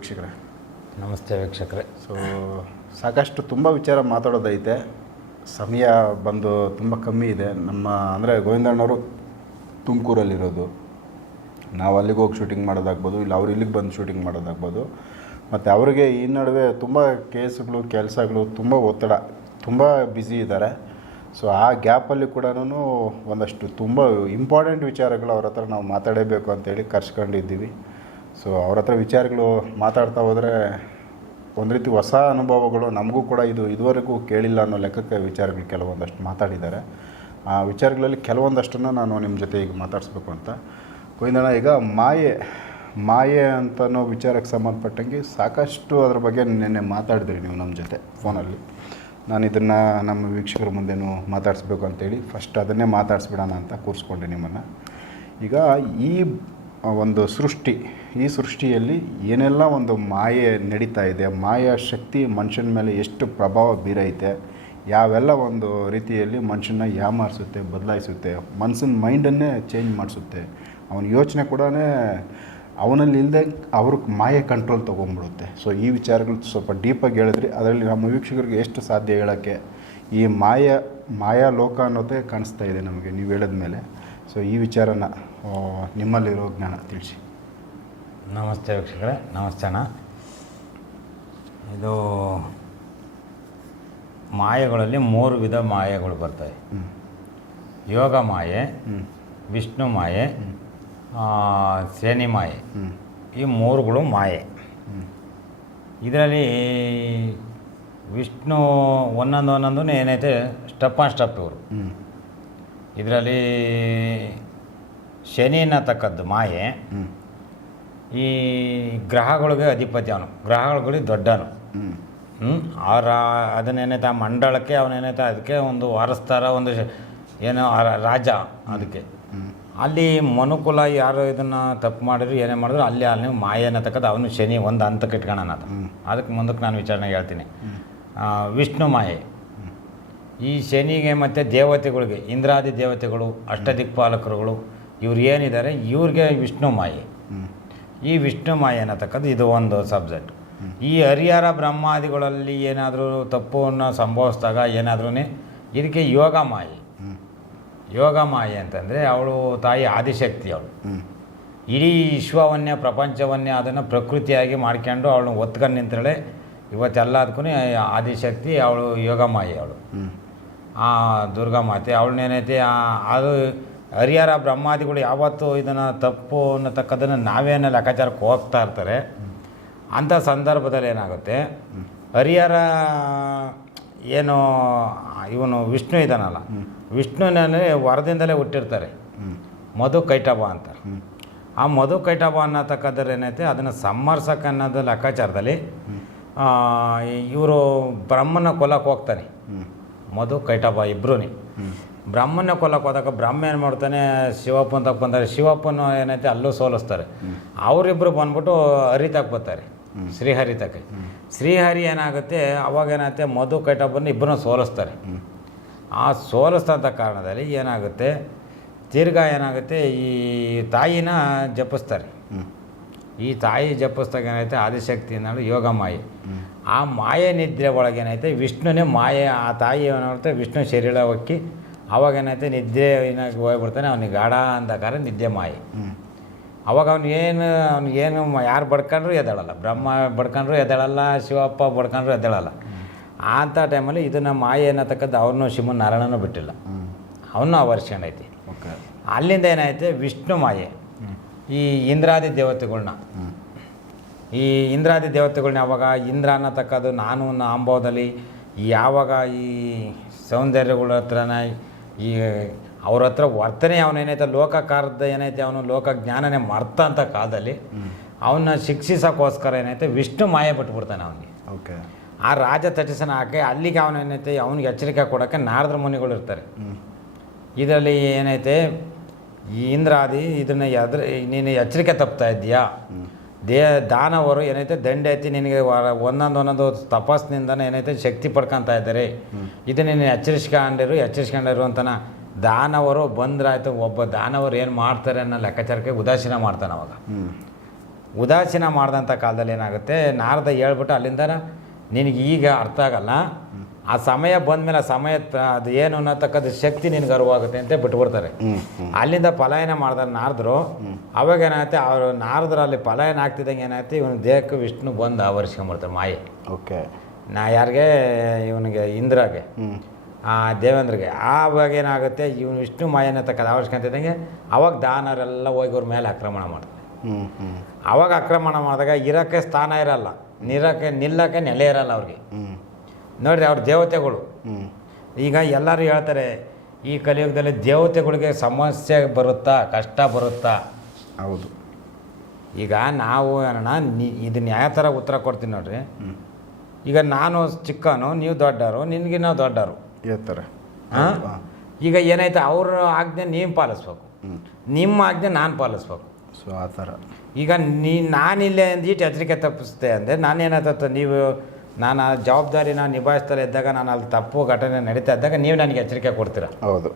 ವೀಕ್ಷಕರೇ. ನಮಸ್ತೆ ವೀಕ್ಷಕರೇ. ಸೊ ಸಾಕಷ್ಟು ತುಂಬ ವಿಚಾರ ಮಾತಾಡೋದೈತೆ. ಸಮಯ ಬಂದು ತುಂಬ ಕಮ್ಮಿ ಇದೆ. ನಮ್ಮ ಅಂದರೆ ಗೋವಿಂದಣ್ಣವರು ತುಮಕೂರಲ್ಲಿರೋದು. ನಾವು ಅಲ್ಲಿಗೆ ಹೋಗಿ ಶೂಟಿಂಗ್ ಮಾಡೋದಾಗ್ಬೋದು ಇಲ್ಲ ಅವ್ರು ಇಲ್ಲಿಗೆ ಬಂದು ಶೂಟಿಂಗ್ ಮಾಡೋದಾಗ್ಬೋದು. ಮತ್ತು ಅವರಿಗೆ ಈ ನಡುವೆ ತುಂಬ ಕೇಸ್ಗಳು ಕೆಲಸಗಳು ತುಂಬ ಒತ್ತಡ ತುಂಬ ಬ್ಯುಸಿ ಇದ್ದಾರೆ. ಸೊ ಆ ಗ್ಯಾಪಲ್ಲಿ ಕೂಡ ಒಂದಷ್ಟು ತುಂಬ ಇಂಪಾರ್ಟೆಂಟ್ ವಿಚಾರಗಳು ಅವ್ರ ಹತ್ರ ನಾವು ಮಾತಾಡಬೇಕು ಅಂತೇಳಿ ಕರ್ಸ್ಕೊಂಡಿದ್ದೀವಿ. ಸೊ ಅವ್ರ ಹತ್ರ ವಿಚಾರಗಳು ಮಾತಾಡ್ತಾ ಹೋದರೆ ಒಂದು ರೀತಿ ಹೊಸ ಅನುಭವಗಳು ನಮಗೂ ಕೂಡ ಇದು ಇದುವರೆಗೂ ಕೇಳಿಲ್ಲ ಅನ್ನೋ ಲೆಕ್ಕಕ್ಕೆ ವಿಚಾರಗಳು ಕೆಲವೊಂದಷ್ಟು ಮಾತಾಡಿದ್ದಾರೆ. ಆ ವಿಚಾರಗಳಲ್ಲಿ ಕೆಲವೊಂದಷ್ಟನ್ನು ನಾನು ನಿಮ್ಮ ಜೊತೆ ಈಗ ಮಾತಾಡಿಸ್ಬೇಕು ಅಂತ. ಕೊಯ್ದಣ ಈಗ ಮಾಯೆ ಮಾಯೆ ಅಂತ ಅನ್ನೋ ವಿಚಾರಕ್ಕೆ ಸಂಬಂಧಪಟ್ಟಂಗೆ ಸಾಕಷ್ಟು ಅದ್ರ ಬಗ್ಗೆ ನಿನ್ನೆ ಮಾತಾಡಿದ್ರಿ ನೀವು ನಮ್ಮ ಜೊತೆ ಫೋನಲ್ಲಿ. ನಾನು ಇದನ್ನು ನಮ್ಮ ವೀಕ್ಷಕರ ಮುಂದೆನೂ ಮಾತಾಡಿಸ್ಬೇಕು ಅಂತೇಳಿ ಫಸ್ಟ್ ಅದನ್ನೇ ಮಾತಾಡಿಸ್ಬಿಡೋಣ ಅಂತ ಕೂರಿಸ್ಕೊಂಡೆ ನಿಮ್ಮನ್ನು. ಈಗ ಈ ಒಂದು ಸೃಷ್ಟಿ ಈ ಸೃಷ್ಟಿಯಲ್ಲಿ ಏನೆಲ್ಲ ಒಂದು ಮಾಯೆ ನಡೀತಾ ಇದೆ, ಮಾಯಾ ಶಕ್ತಿ ಮನುಷ್ಯನ ಮೇಲೆ ಎಷ್ಟು ಪ್ರಭಾವ ಬೀರೈತೆ, ಯಾವೆಲ್ಲ ಒಂದು ರೀತಿಯಲ್ಲಿ ಮನುಷ್ಯನ ಯಾಮಾರಿಸುತ್ತೆ, ಬದಲಾಯಿಸುತ್ತೆ, ಮನ್ಸಿನ ಮೈಂಡನ್ನೇ ಚೇಂಜ್ ಮಾಡಿಸುತ್ತೆ, ಅವನ ಯೋಚನೆ ಕೂಡ ಅವನಲ್ಲಿ ಇಲ್ಲದೆ ಅವ್ರಿಗೆ ಮಾಯೆ ಕಂಟ್ರೋಲ್ ತೊಗೊಂಡ್ಬಿಡುತ್ತೆ. ಸೊ ಈ ವಿಚಾರಗಳು ಸ್ವಲ್ಪ ಡೀಪಾಗಿ ಹೇಳಿದ್ರಿ ಅದರಲ್ಲಿ ನಮ್ಮ ವೀಕ್ಷಕರಿಗೆ ಎಷ್ಟು ಸಾಧ್ಯ ಹೇಳೋಕ್ಕೆ? ಈ ಮಾಯ, ಮಾಯಾ ಲೋಕ ಅನ್ನೋದೇ ಕಾಣಿಸ್ತಾ ಇದೆ ನಮಗೆ, ನೀವು ಹೇಳಿದ ಮೇಲೆ ಸೊ ಈ ವಿಚಾರನ ನಿಮ್ಮಲ್ಲಿರೋ ಜ್ಞಾನ ತಿಳಿಸಿ. ನಮಸ್ತೆ ವೀಕ್ಷಕರೇ ನಮಸ್ತೆ ಅಣ್ಣ. ಇದು ಮಾಯೆಗಳಲ್ಲಿ ಮೂರು ವಿಧ ಮಾಯೆಗಳು ಬರ್ತವೆ. ಯೋಗ ಮಾಯೆ ವಿಷ್ಣು ಮಾಯೆ ಶನಿ ಮಾಯೆ. ಈ ಮೂರುಗಳು ಮಾಯೆ. ಇದರಲ್ಲಿ ವಿಷ್ಣು ಒಂದೊಂದು ಒಂದೊಂದು ಏನೈತೆ ಸ್ಟೆಪ್ ಆನ್ ಸ್ಟೆಪ್ ಇವರು. ಹ್ಞೂ ಇದರಲ್ಲಿ ಶನಿ ಅನ್ನತಕ್ಕದ್ದು ಮಾಯೆ. ಹ್ಞೂ ಈ ಗ್ರಹಗಳಿಗೆ ಅಧಿಪತಿ ಅವನು. ಗ್ರಹಗಳಿಗೆ ದೊಡ್ಡನು ಹ್ಞೂ ಅವರ ಅದನ್ನೇನೈತೆ ಆ ಮಂಡಳಕ್ಕೆ ಅವನೇನೈತೆ, ಅದಕ್ಕೆ ಒಂದು ವಾರಸ್ತಾರ, ಒಂದು ಏನೋ ರಾಜ ಅದಕ್ಕೆ. ಅಲ್ಲಿ ಮನುಕುಲ ಯಾರು ಇದನ್ನು ತಪ್ಪು ಮಾಡಿದ್ರು, ಏನೇ ಮಾಡಿದ್ರು, ಅಲ್ಲಿ ಅಲ್ಲಿ ಮಾಯ ಅನ್ನತಕ್ಕದ್ದು ಅವನು ಶನಿ, ಒಂದು ಹಂತಕ್ಕೆ ಅದು ಅದಕ್ಕೆ ಮುಂದಕ್ಕೆ ನಾನು ವಿಚಾರಣೆ ಹೇಳ್ತೀನಿ. ವಿಷ್ಣು ಮಾಯೆ. ಈ ಶನಿಗೆ ಮತ್ತು ದೇವತೆಗಳಿಗೆ, ಇಂದ್ರಾದಿ ದೇವತೆಗಳು, ಅಷ್ಟದಿಕ್ಪಾಲಕರುಗಳು, ಇವ್ರು ಏನಿದ್ದಾರೆ, ಇವ್ರಿಗೆ ವಿಷ್ಣು ಮಾಯೆ. ಈ ವಿಷ್ಣು ಮಾಯ ಅನ್ನತಕ್ಕದ್ದು ಇದು ಒಂದು ಸಬ್ಜೆಕ್ಟ್ ಈ ಹರಿಹರ ಬ್ರಹ್ಮಾದಿಗಳಲ್ಲಿ ಏನಾದರೂ ತಪ್ಪನ್ನು ಸಂಭವಿಸಿದಾಗ ಏನಾದ್ರೂ ಇದಕ್ಕೆ ಯೋಗ ಮಾಯೆ ಯೋಗ ಮಾಯೆ ಅಂತಂದರೆ ಅವಳು ತಾಯಿ ಆದಿಶಕ್ತಿ ಅವಳು. ಇಡೀ ವಿಶ್ವವನ್ನೇ ಪ್ರಪಂಚವನ್ನೇ ಅದನ್ನು ಪ್ರಕೃತಿಯಾಗಿ ಮಾಡ್ಕೊಂಡು ಅವಳು ಒತ್ಕೊಂಡು ನಿಂತಳೆ ಇವತ್ತೆಲ್ಲದಕ್ಕೂ ಆದಿಶಕ್ತಿ ಅವಳು ಯೋಗ ಮಾಯೆ ಅವಳು ಆ ದುರ್ಗಾ ಮಾತೆ ಅವಳನ್ನೇನೈತಿ ಅದು ಹರಿಹರ ಬ್ರಹ್ಮಾದಿಗಳು ಯಾವತ್ತೂ ಇದನ್ನು ತಪ್ಪು ಅನ್ನತಕ್ಕದನ್ನು ನಾವೇನೋ ಲೆಕ್ಕಾಚಾರಕ್ಕೆ ಹೋಗ್ತಾ ಇರ್ತಾರೆ. ಅಂಥ ಸಂದರ್ಭದಲ್ಲಿ ಏನಾಗುತ್ತೆ? ಹರಿಹರ ಏನು ಇವನು ವಿಷ್ಣು ಇದ್ದಾನಲ್ಲ ವಿಷ್ಣುನಲ್ಲಿ ವರದಿಂದಲೇ ಹುಟ್ಟಿರ್ತಾರೆ. ಮಧು ಕೈಟಬ ಅಂತ ಆ ಮಧು ಕೈಟಬ ಅನ್ನತಕ್ಕದ್ರ ಏನೈತೆ ಅದನ್ನು ಸಮ್ಮರ್ಸಕ್ಕೆ ಅನ್ನೋದು ಲೆಕ್ಕಾಚಾರದಲ್ಲಿ ಇವರು ಬ್ರಹ್ಮನ ಕೊಲ್ಲಕ್ಕೆ ಹೋಗ್ತಾನೆ ಮಧು ಕೈಟಬ ಇಬ್ಬರೂ ಬ್ರಹ್ಮನ ಕೊಲ್ಲಕ್ಕೆ ಹೋದಾಗ ಬ್ರಹ್ಮ ಏನು ಮಾಡ್ತಾನೆ ಶಿವಪ್ಪನ ಅಂತ ಬಂದರೆ. ಶಿವಪ್ಪನ ಏನೈತೆ, ಅಲ್ಲೂ ಸೋಲಿಸ್ತಾರೆ. ಅವರಿಬ್ಬರು ಬಂದ್ಬಿಟ್ಟು ಹರಿತಾಕ್ ಬರ್ತಾರೆ. ಶ್ರೀಹರಿತಕ್ಕೆ. ಶ್ರೀಹರಿ ಏನಾಗುತ್ತೆ, ಅವಾಗ ಏನಾಗುತ್ತೆ ಮಧು ಕೈಟಭನ ಇಬ್ಬರನ್ನ ಸೋಲಿಸ್ತಾರೆ. ಆ ಸೋಲಿಸ್ತಂಥ ಕಾರಣದಲ್ಲಿ ಏನಾಗುತ್ತೆ, ತಿರ್ಗಾ ಏನಾಗುತ್ತೆ, ಈ ತಾಯಿನ ಜಪಿಸ್ತಾರೆ. ಈ ತಾಯಿ ಜಪಿಸ್ದಾಗ ಏನೈತೆ, ಆದಿಶಕ್ತಿ ಅನ್ನೋದು ಯೋಗ ಮಾಯೆ. ಆ ಮಾಯೆ ನಿದ್ರೆ ಒಳಗೇನೈತೆ ವಿಷ್ಣುನೇ ಮಾಯೆ, ಆ ತಾಯಿ ಏನಾಗುತ್ತೆ ವಿಷ್ಣು ಶರೀರ ಹೊಕ್ಕಿ ಅವಾಗ ಏನಾಯ್ತು ನಿದ್ದೆ ಏನಾಗಿ ಹೋಗ್ಬಿಡ್ತಾನೆ ಅವನಿಗೆ ಗಾಢ ಅಂದಕಾರ ನಿದ್ದೆ ಮಾಯಿ. ಅವಾಗ ಅವ್ನು ಏನು ಅವ್ನು ಏನು ಯಾರು ಬಡ್ಕೊಂಡ್ರು ಎದ್ದಾಳಲ್ಲ. ಬ್ರಹ್ಮ ಬಡ್ಕೊಂಡ್ರು ಎದ್ದಾಳಲ್ಲ ಶಿವಪ್ಪ ಬಡ್ಕೊಂಡ್ರು ಎದ್ದಾಳಲ್ಲ. ಅಂಥ ಟೈಮಲ್ಲಿ ಇದು ನಮ್ಮ ಮಾಯೆ ಅನ್ನತಕ್ಕದ್ದು ಅವನು ಶಿವನ ನಾರಾಯಣನೂ ಬಿಟ್ಟಿಲ್ಲ. ಅವನು ಆವರ್ಸ್ಕೊಂಡೈತಿ ಅಲ್ಲಿಂದ ಏನಾಯ್ತು ವಿಷ್ಣು ಮಾಯೆ. ಈ ಇಂದ್ರಾದಿ ದೇವತೆಗಳನ್ನ ಈ ಇಂದ್ರಾದಿ ದೇವತೆಗಳನ್ನ ಯಾವಾಗ ಇಂದ್ರ ಅನ್ನತಕ್ಕದ್ದು ನಾನು ಅನ್ನೋ ಅಂಬವದಲ್ಲಿ ಯಾವಾಗ ಈ ಸೌಂದರ್ಯಗಳ ಹತ್ರನ ಈ ಅವ್ರ ಹತ್ರ ವರ್ತನೆ ಅವನೇನೈತೆ ಲೋಕಕಾರದ ಏನೈತೆ ಅವನು ಲೋಕ ಜ್ಞಾನನೇ ಮರ್ತ ಅಂತ ಕಾಲದಲ್ಲಿ ಅವನ್ನ ಶಿಕ್ಷಿಸೋಕ್ಕೋಸ್ಕರ ಏನೈತೆ ವಿಷ್ಣು ಮಾಯ ಬಿಟ್ಬಿಡ್ತಾನೆ ಅವನಿಗೆ. ಓಕೆ. ಆ ರಾಜ ತಟಿಸನ ಹಾಕಿ ಅಲ್ಲಿಗೆ ಅವನೇನೈತೆ ಅವನಿಗೆ ಎಚ್ಚರಿಕೆ ಕೊಡೋಕ್ಕೆ ನಾರದ್ರ ಮುನಿಗಳು ಇರ್ತಾರೆ. ಇದರಲ್ಲಿ ಏನೈತೆ ಈ ಇಂದ್ರಾದಿ ಇದನ್ನು ಎದ್ರ ನೀನು ಎಚ್ಚರಿಕೆ ತಪ್ತಾ ಇದ್ದೀಯಾ? ದೇ ದಾನವರು ಏನೈತೆ, ದಂಡೆ ಐತಿ ನಿನಗೆ ಒಂದೊಂದು ಒಂದೊಂದು ತಪಸ್ಸಿನಿಂದನೇ ಏನೈತೆ ಶಕ್ತಿ ಪಡ್ಕೊತಾ ಇದ್ದಾರೆ. ಇದು ನೀನು ಎಚ್ಚರಿಸ್ಕೊಂಡಿರು ಎಚ್ಚರಿಸ್ಕೊಂಡಿರು ಅಂತನ ದಾನವರು ಬಂದ್ರಾಯ್ತು, ಒಬ್ಬ ದಾನವರು ಏನು ಮಾಡ್ತಾರೆ ಅನ್ನೋ ಲೆಕ್ಕಾಚಾರಕ್ಕೆ ಉದಾಸೀನ ಮಾಡ್ತಾನೆ ಅವಾಗ. ಉದಾಸೀನ ಮಾಡಿದಂಥ ಕಾಲದಲ್ಲಿ ಏನಾಗುತ್ತೆ, ನಾರದ ಹೇಳ್ಬಿಟ್ಟು ಅಲ್ಲಿಂದ ನಿನಗೆ ಈಗ ಅರ್ಥ ಆಗಲ್ಲ. ಆ ಸಮಯ ಬಂದಮೇಲೆ ಆ ಸಮಯ ತ- ಅದು ಏನು ಅನ್ನತಕ್ಕದ್ದು ಶಕ್ತಿ ನಿನ್ಗೆ ಅರಿವಾಗುತ್ತೆ ಅಂತ ಬಿಟ್ಬಿಡ್ತಾರೆ. ಅಲ್ಲಿಂದ ಪಲಾಯನ ಮಾಡಿದ ನಾರದರು ಅವಾಗ ಏನಾಗುತ್ತೆ ಅವರು ನಾರದ್ರು ಅಲ್ಲಿ ಪಲಾಯನ ಆಗ್ತಿದ್ದಂಗೆ ಏನಾಯ್ತು ಇವನ ದೇಹಕ್ಕೆ ವಿಷ್ಣು ಬಂದು ಆವರಿಸ್ಕೊಂಬಿಡ್ತಾರೆ ಮಾಯೆ. ಓಕೆ. ನಾ ಯಾರಿಗೆ? ಇವನಿಗೆ ಇಂದ್ರಾಗೆ. ಆ ದೇವೇಂದ್ರಿಗೆ. ಆವಾಗ ಏನಾಗುತ್ತೆ ಇವನು ವಿಷ್ಣು ಮಾಯನ ತಕ್ಕ ಆವರಿಸ್ಕೊಂತಿದ್ದಂಗೆ ಅವಾಗ ದಾನರೆಲ್ಲ ಹೋಗಿ ಅವ್ರ ಮೇಲೆ ಆಕ್ರಮಣ ಮಾಡ್ತಾರೆ ಹ್ಞೂ ಹ್ಞೂ ಅವಾಗ ಆಕ್ರಮಣ ಮಾಡಿದಾಗ ಇರೋಕ್ಕೆ ಸ್ಥಾನ ಇರಲ್ಲ ನಿರಕ್ಕೆ ನಿಲ್ಲಕ್ಕೆ ನೆಲೆ ಇರಲ್ಲ ಅವ್ರಿಗೆ. ಹ್ಞೂ ನೋಡ್ರಿ ಅವ್ರ ದೇವತೆಗಳು. ಹ್ಞೂ ಈಗ ಎಲ್ಲರೂ ಹೇಳ್ತಾರೆ ಈ ಕಲಿಯುಗದಲ್ಲಿ ದೇವತೆಗಳಿಗೆ ಸಮಸ್ಯೆ ಬರುತ್ತಾ ಕಷ್ಟ ಬರುತ್ತಾ? ಹೌದು. ಈಗ ನಾವು ಅಣ್ಣ ನೀ ಇದನ್ನ ಯಾವ ಥರ ಉತ್ತರ ಕೊಡ್ತೀನಿ ನೋಡ್ರಿ? ಈಗ ನಾನು ಚಿಕ್ಕನು ನೀವು ದೊಡ್ಡರು ನಿನಗೆ ನಾವು ದೊಡ್ಡವರು. ಹೇಳ್ತಾರೆ. ಹಾಂ? ಈಗ ಏನಾಯ್ತು ಅವ್ರ ಆಜ್ಞೆ ನೀವು ಪಾಲಿಸ್ಬೇಕು. ಹ್ಞೂ ನಿಮ್ಮ ಆಜ್ಞೆ ನಾನು ಪಾಲಿಸ್ಬೇಕು. ಸೊ ಆ ಥರ ಈಗ ನೀ ನಾನಿಲ್ಲೇ ಅಂದಿಟ್ಟು ಎಚ್ಚರಿಕೆ ತಪ್ಪಿಸ್ದೆ ಅಂದರೆ ನಾನೇನಾಯ್ತು ನೀವು ನಾನು ಆ ಜವಾಬ್ದಾರಿನ ನಿಭಾಯಿಸ್ತಾ ಇದ್ದಾಗ ನಾನು ಅಲ್ಲಿ ತಪ್ಪು ಘಟನೆ ನಡೀತಾ ಇದ್ದಾಗ ನೀವು ನನಗೆ ಎಚ್ಚರಿಕೆ ಕೊಡ್ತೀರ? ಹೌದು.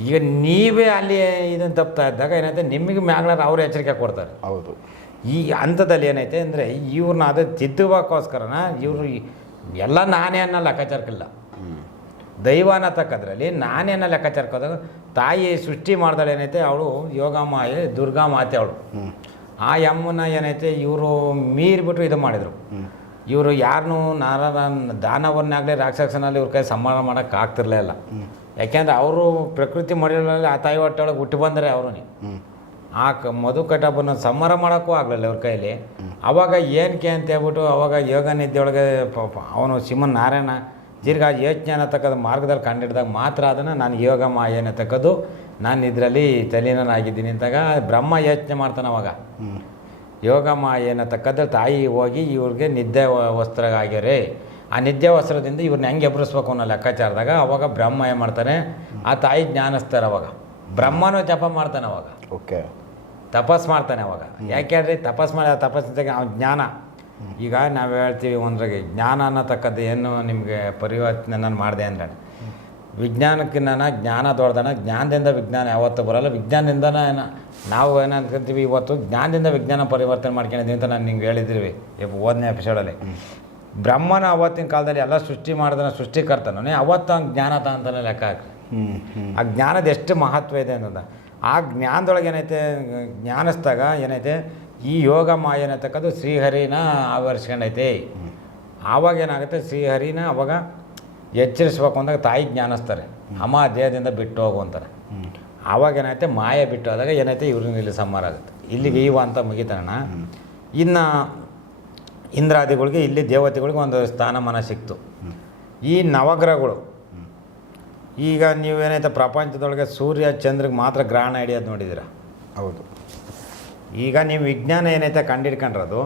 ಈಗ ನೀವೇ ಅಲ್ಲಿ ಇದನ್ನು ತಪ್ತಾ ಇದ್ದಾಗ ಏನೈತೆ ನಿಮಗೆ ಮ್ಯಾಗ್ಲಾರ ಅವರು ಎಚ್ಚರಿಕೆ ಕೊಡ್ತಾರೆ. ಹೌದು. ಈ ಹಂತದಲ್ಲಿ ಏನೈತೆ ಅಂದರೆ ಇವ್ರನ್ನ ಅದು ತಿದ್ದುವಕ್ಕೋಸ್ಕರನ ಇವರು ಎಲ್ಲ ನಾನೇ ಅನ್ನೋ ಲೆಕ್ಕಾಚಾರಕ್ಕಿಲ್ಲ. ದೈವನ ದೈವ ಅನ್ನತಕ್ಕದ್ರಲ್ಲಿ ನಾನೇನ ಲೆಕ್ಕಾಚಾರಕ್ಕೋದಾಗ ತಾಯಿ ಸೃಷ್ಟಿ ಮಾಡ್ದಾಳೆ ಏನೈತೆ ಅವಳು ಯೋಗ ಮಾಯೆ ದುರ್ಗಾ ಮಾತೆ ಅವಳು. ಆ ಯಮ್ಮನ ಏನೈತೆ ಇವರು ಮೀರಿಬಿಟ್ಟು ಇದು ಮಾಡಿದರು. ಇವರು ಯಾರನ್ನೂ ನಾರಾಯಣ ದಾನವನ್ನಾಗಲಿ ರಾಕ್ಷಸನಲ್ಲಿ ಇವ್ರ ಕೈ ಸಂಬಳ ಮಾಡೋಕ್ಕೆ ಆಗ್ತಿರ್ಲೇ ಇಲ್ಲ. ಯಾಕೆಂದ್ರೆ ಅವರು ಪ್ರಕೃತಿ ಮಡಿಲಲ್ಲಿ ಆ ತಾಯಿ ಹೊಟ್ಟೆಯೊಳಗೆ ಹುಟ್ಟಿ ಬಂದರೆ ಅವರು. ಆ ಕ ಮಧು ಕಟ್ಟಬ್ಬನ ಸಂಹಾರ ಮಾಡೋಕ್ಕೂ ಆಗಲಿಲ್ಲ ಅವ್ರ ಕೈಲಿ. ಅವಾಗ ಏನಕ್ಕೆ ಅಂತ ಹೇಳ್ಬಿಟ್ಟು ಅವಾಗ ಯೋಗ ನಿದ್ದೆಯೊಳಗೆ ಪಾಪ ಅವನು ಸಿಮನ್ ನಾರಾಯಣ ದೀರ್ಘ ಯೋಚನೆ ಅನ್ನತಕ್ಕದ ಮಾರ್ಗದಲ್ಲಿ ಕಂಡಿಡ್ದಾಗ ಮಾತ್ರ ಅದನ್ನು ನಾನು ಯೋಗ ಮಾಯ ಅನ್ನತಕ್ಕದ್ದು. ನಾನು ಇದರಲ್ಲಿ ತಲೀನನಾಗಿದ್ದೀನಿ ಅಂತಾಗ ಬ್ರಹ್ಮ ಯೋಚನೆ ಮಾಡ್ತಾನೆ ಅವಾಗ. ಹ್ಞೂ ಯೋಗ ಮಾಯ ಅನ್ನತಕ್ಕದ್ದು ತಾಯಿ ಹೋಗಿ ಇವ್ರಿಗೆ ನಿದ್ದೆ ವಸ್ತ್ರ ಆಗ್ಯಾರೆ ಆ ನಿದ್ದೆ ವಸ್ತ್ರದಿಂದ ಇವ್ರನ್ನ ಹೆಂಗೆ ಎಬ್ಬರಿಸ್ಬೇಕು ಅನ್ನೋ ಲೆಕ್ಕಾಚಾರದಾಗ ಅವಾಗ ಬ್ರಹ್ಮ ಏನು ಮಾಡ್ತಾನೆ ಆ ತಾಯಿ ಜ್ಞಾನಿಸ್ತಾರೆ ಅವಾಗ. ಬ್ರಹ್ಮನೂ ಜಪ ಮಾಡ್ತಾನೆ ಅವಾಗ. ಓಕೆ. ತಪಸ್ ಮಾಡ್ತಾನೆ ಅವಾಗ. ಯಾಕೆಂದ್ರೆ ತಪಸ್ ಮಾಡಿ ತಪಸ್ಸಿಗೆ ಅವ್ನ ಜ್ಞಾನ. ಈಗ ನಾವು ಹೇಳ್ತೀವಿ ಒಂದ್ರಾಗೆ ಜ್ಞಾನ ಅನ್ನತಕ್ಕದ್ದು ಏನು ನಿಮಗೆ ಪರಿವರ್ತನೆ ನಾನು ಮಾಡಿದೆ ಅಂದ್ರೆ ವಿಜ್ಞಾನಕ್ಕೆ ನಾನು ಜ್ಞಾನ ದೊಡ್ಡದನ ಜ್ಞಾನದಿಂದ ವಿಜ್ಞಾನ ಯಾವತ್ತೂ ಬರಲ್ಲ. ವಿಜ್ಞಾನದಿಂದನೇ ನಾವು ಏನು ಅನ್ಕೊಂತೀವಿ ಇವತ್ತು ಜ್ಞಾನದಿಂದ ವಿಜ್ಞಾನ ಪರಿವರ್ತನೆ ಮಾಡ್ಕೊಂಡಿದ್ದೀವಿ ಅಂತ ನಾನು ನಿಂಗೆ ಹೇಳಿದ್ರಿ ಓದನೇ ಎಪಿಸೋಡಲ್ಲಿ. ಬ್ರಹ್ಮನ ಅವತ್ತಿನ ಕಾಲದಲ್ಲಿ ಎಲ್ಲ ಸೃಷ್ಟಿ ಮಾಡಿದನ ಸೃಷ್ಟಿಕರ್ತನೇ ಅವತ್ತು ಹಂಗೆ ಜ್ಞಾನ ತ ಅಂತಾನೆ ಲೆಕ್ಕ ಹಾಕಿ ಆ ಜ್ಞಾನದ ಎಷ್ಟು ಮಹತ್ವ ಇದೆ ಅನ್ನೋದ ಆ ಜ್ಞಾನದೊಳಗೆ ಏನೈತೆ ಜ್ಞಾನಿಸ್ದಾಗ ಏನೈತೆ ಈ ಯೋಗ ಮಾಯ ಏನತಕ್ಕದ್ದು ಶ್ರೀಹರಿನ ಆವರಿಸ್ಕೊಂಡೈತೆ. ಆವಾಗ ಏನಾಗುತ್ತೆ? ಶ್ರೀಹರಿನ ಅವಾಗ ಎಚ್ಚರಿಸ್ಬೇಕು ಅಂದಾಗ ತಾಯಿ ಜ್ಞಾನಿಸ್ತಾರೆ. ಅಮ್ಮ ದೇಹದಿಂದ ಬಿಟ್ಟು ಹೋಗು ಅಂತಾರೆ ಆವಾಗ ಏನಾಯ್ತೆ ಮಾಯ ಬಿಟ್ಟು ಹೋದಾಗ ಏನೈತೆ ಇವ್ರನ್ನ ಇಲ್ಲಿ ಸಂಹಾರ ಆಗುತ್ತೆ ಇಲ್ಲಿಗೆ ಈವ ಅಂತ ಮುಗಿತಾರಣ ಇನ್ನು ಇಂದ್ರಾದಿಗಳಿಗೆ ಇಲ್ಲಿ ದೇವತೆಗಳಿಗೆ ಒಂದು ಸ್ಥಾನಮಾನ ಸಿಕ್ತು. ಈ ನವಗ್ರಹಗಳು. ಈಗ ನೀವೇನೈತೆ ಪ್ರಪಂಚದೊಳಗೆ ಸೂರ್ಯ ಚಂದ್ರಿಗೆ ಮಾತ್ರ ಗ್ರಹಣ ಹಿಡಿಯೋದು ನೋಡಿದ್ದೀರ ಹೌದು. ಈಗ ನೀವು ವಿಜ್ಞಾನ ಏನೈತೆ ಕಂಡಿಡ್ಕೊಂಡ್ರದು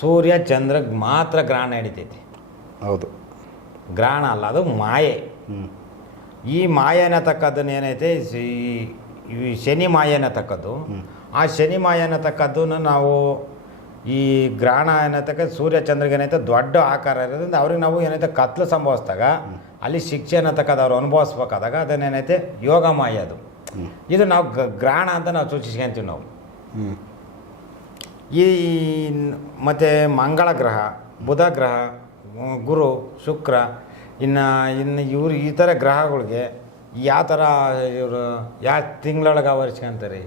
ಸೂರ್ಯ ಚಂದ್ರಗೆ ಮಾತ್ರ ಗ್ರಹಣ ಹಿಡಿತೈತಿ. ಹೌದು. ಗ್ರಹಣ ಅಲ್ಲ ಅದು ಮಾಯೆ. ಈ ಮಾಯೆನ ಅನ್ನತಕ್ಕದ್ದನ್ನು ಏನೈತೆ ಈ ಶನಿ ಮಾಯನ ತಕ್ಕದ್ದು ಆ ಶನಿ ಮಾಯನ ಅನ್ನತಕ್ಕದ್ದನ್ನು ನಾವು ಈ ಗ್ರಹಣ ಏನತಕ್ಕ ಸೂರ್ಯ ಚಂದ್ರಗೇನೈತೆ ಏನೈತೆ? ದೊಡ್ಡ ಆಕಾರ ಇರೋದ್ರಿಂದ ಅವ್ರಿಗೆ ನಾವು ಏನೈತೆ? ಕತ್ಲು ಸಂಭವಿಸಿದಾಗ ಅಲ್ಲಿ ಶಿಕ್ಷೆ ಅನ್ನತಕ್ಕದ್ದು ಅವ್ರು ಅನುಭವಿಸ್ಬೇಕಾದಾಗ ಅದನ್ನೇನೈತೆ ಯೋಗ ಮಾಯ ಅದು. ಇದು ನಾವು ಗ- ಗ್ರಹಣ ಅಂತ ನಾವು ಸೂಚಿಸ್ಕೊಂತೀವಿ ನಾವು. ಈ ಮತ್ತು ಮಂಗಳ ಗ್ರಹ ಬುಧ ಗ್ರಹ ಗುರು ಶುಕ್ರ ಇನ್ನು ಇನ್ನು ಇವ್ರು ಈ ಥರ ಗ್ರಹಗಳಿಗೆ ಯಾವ ಥರ ಇವರು ಯಾವ ತಿಂಗಳೊಳಗೆ ಆವರಿಸ್ಕೊಂತಾರೆ?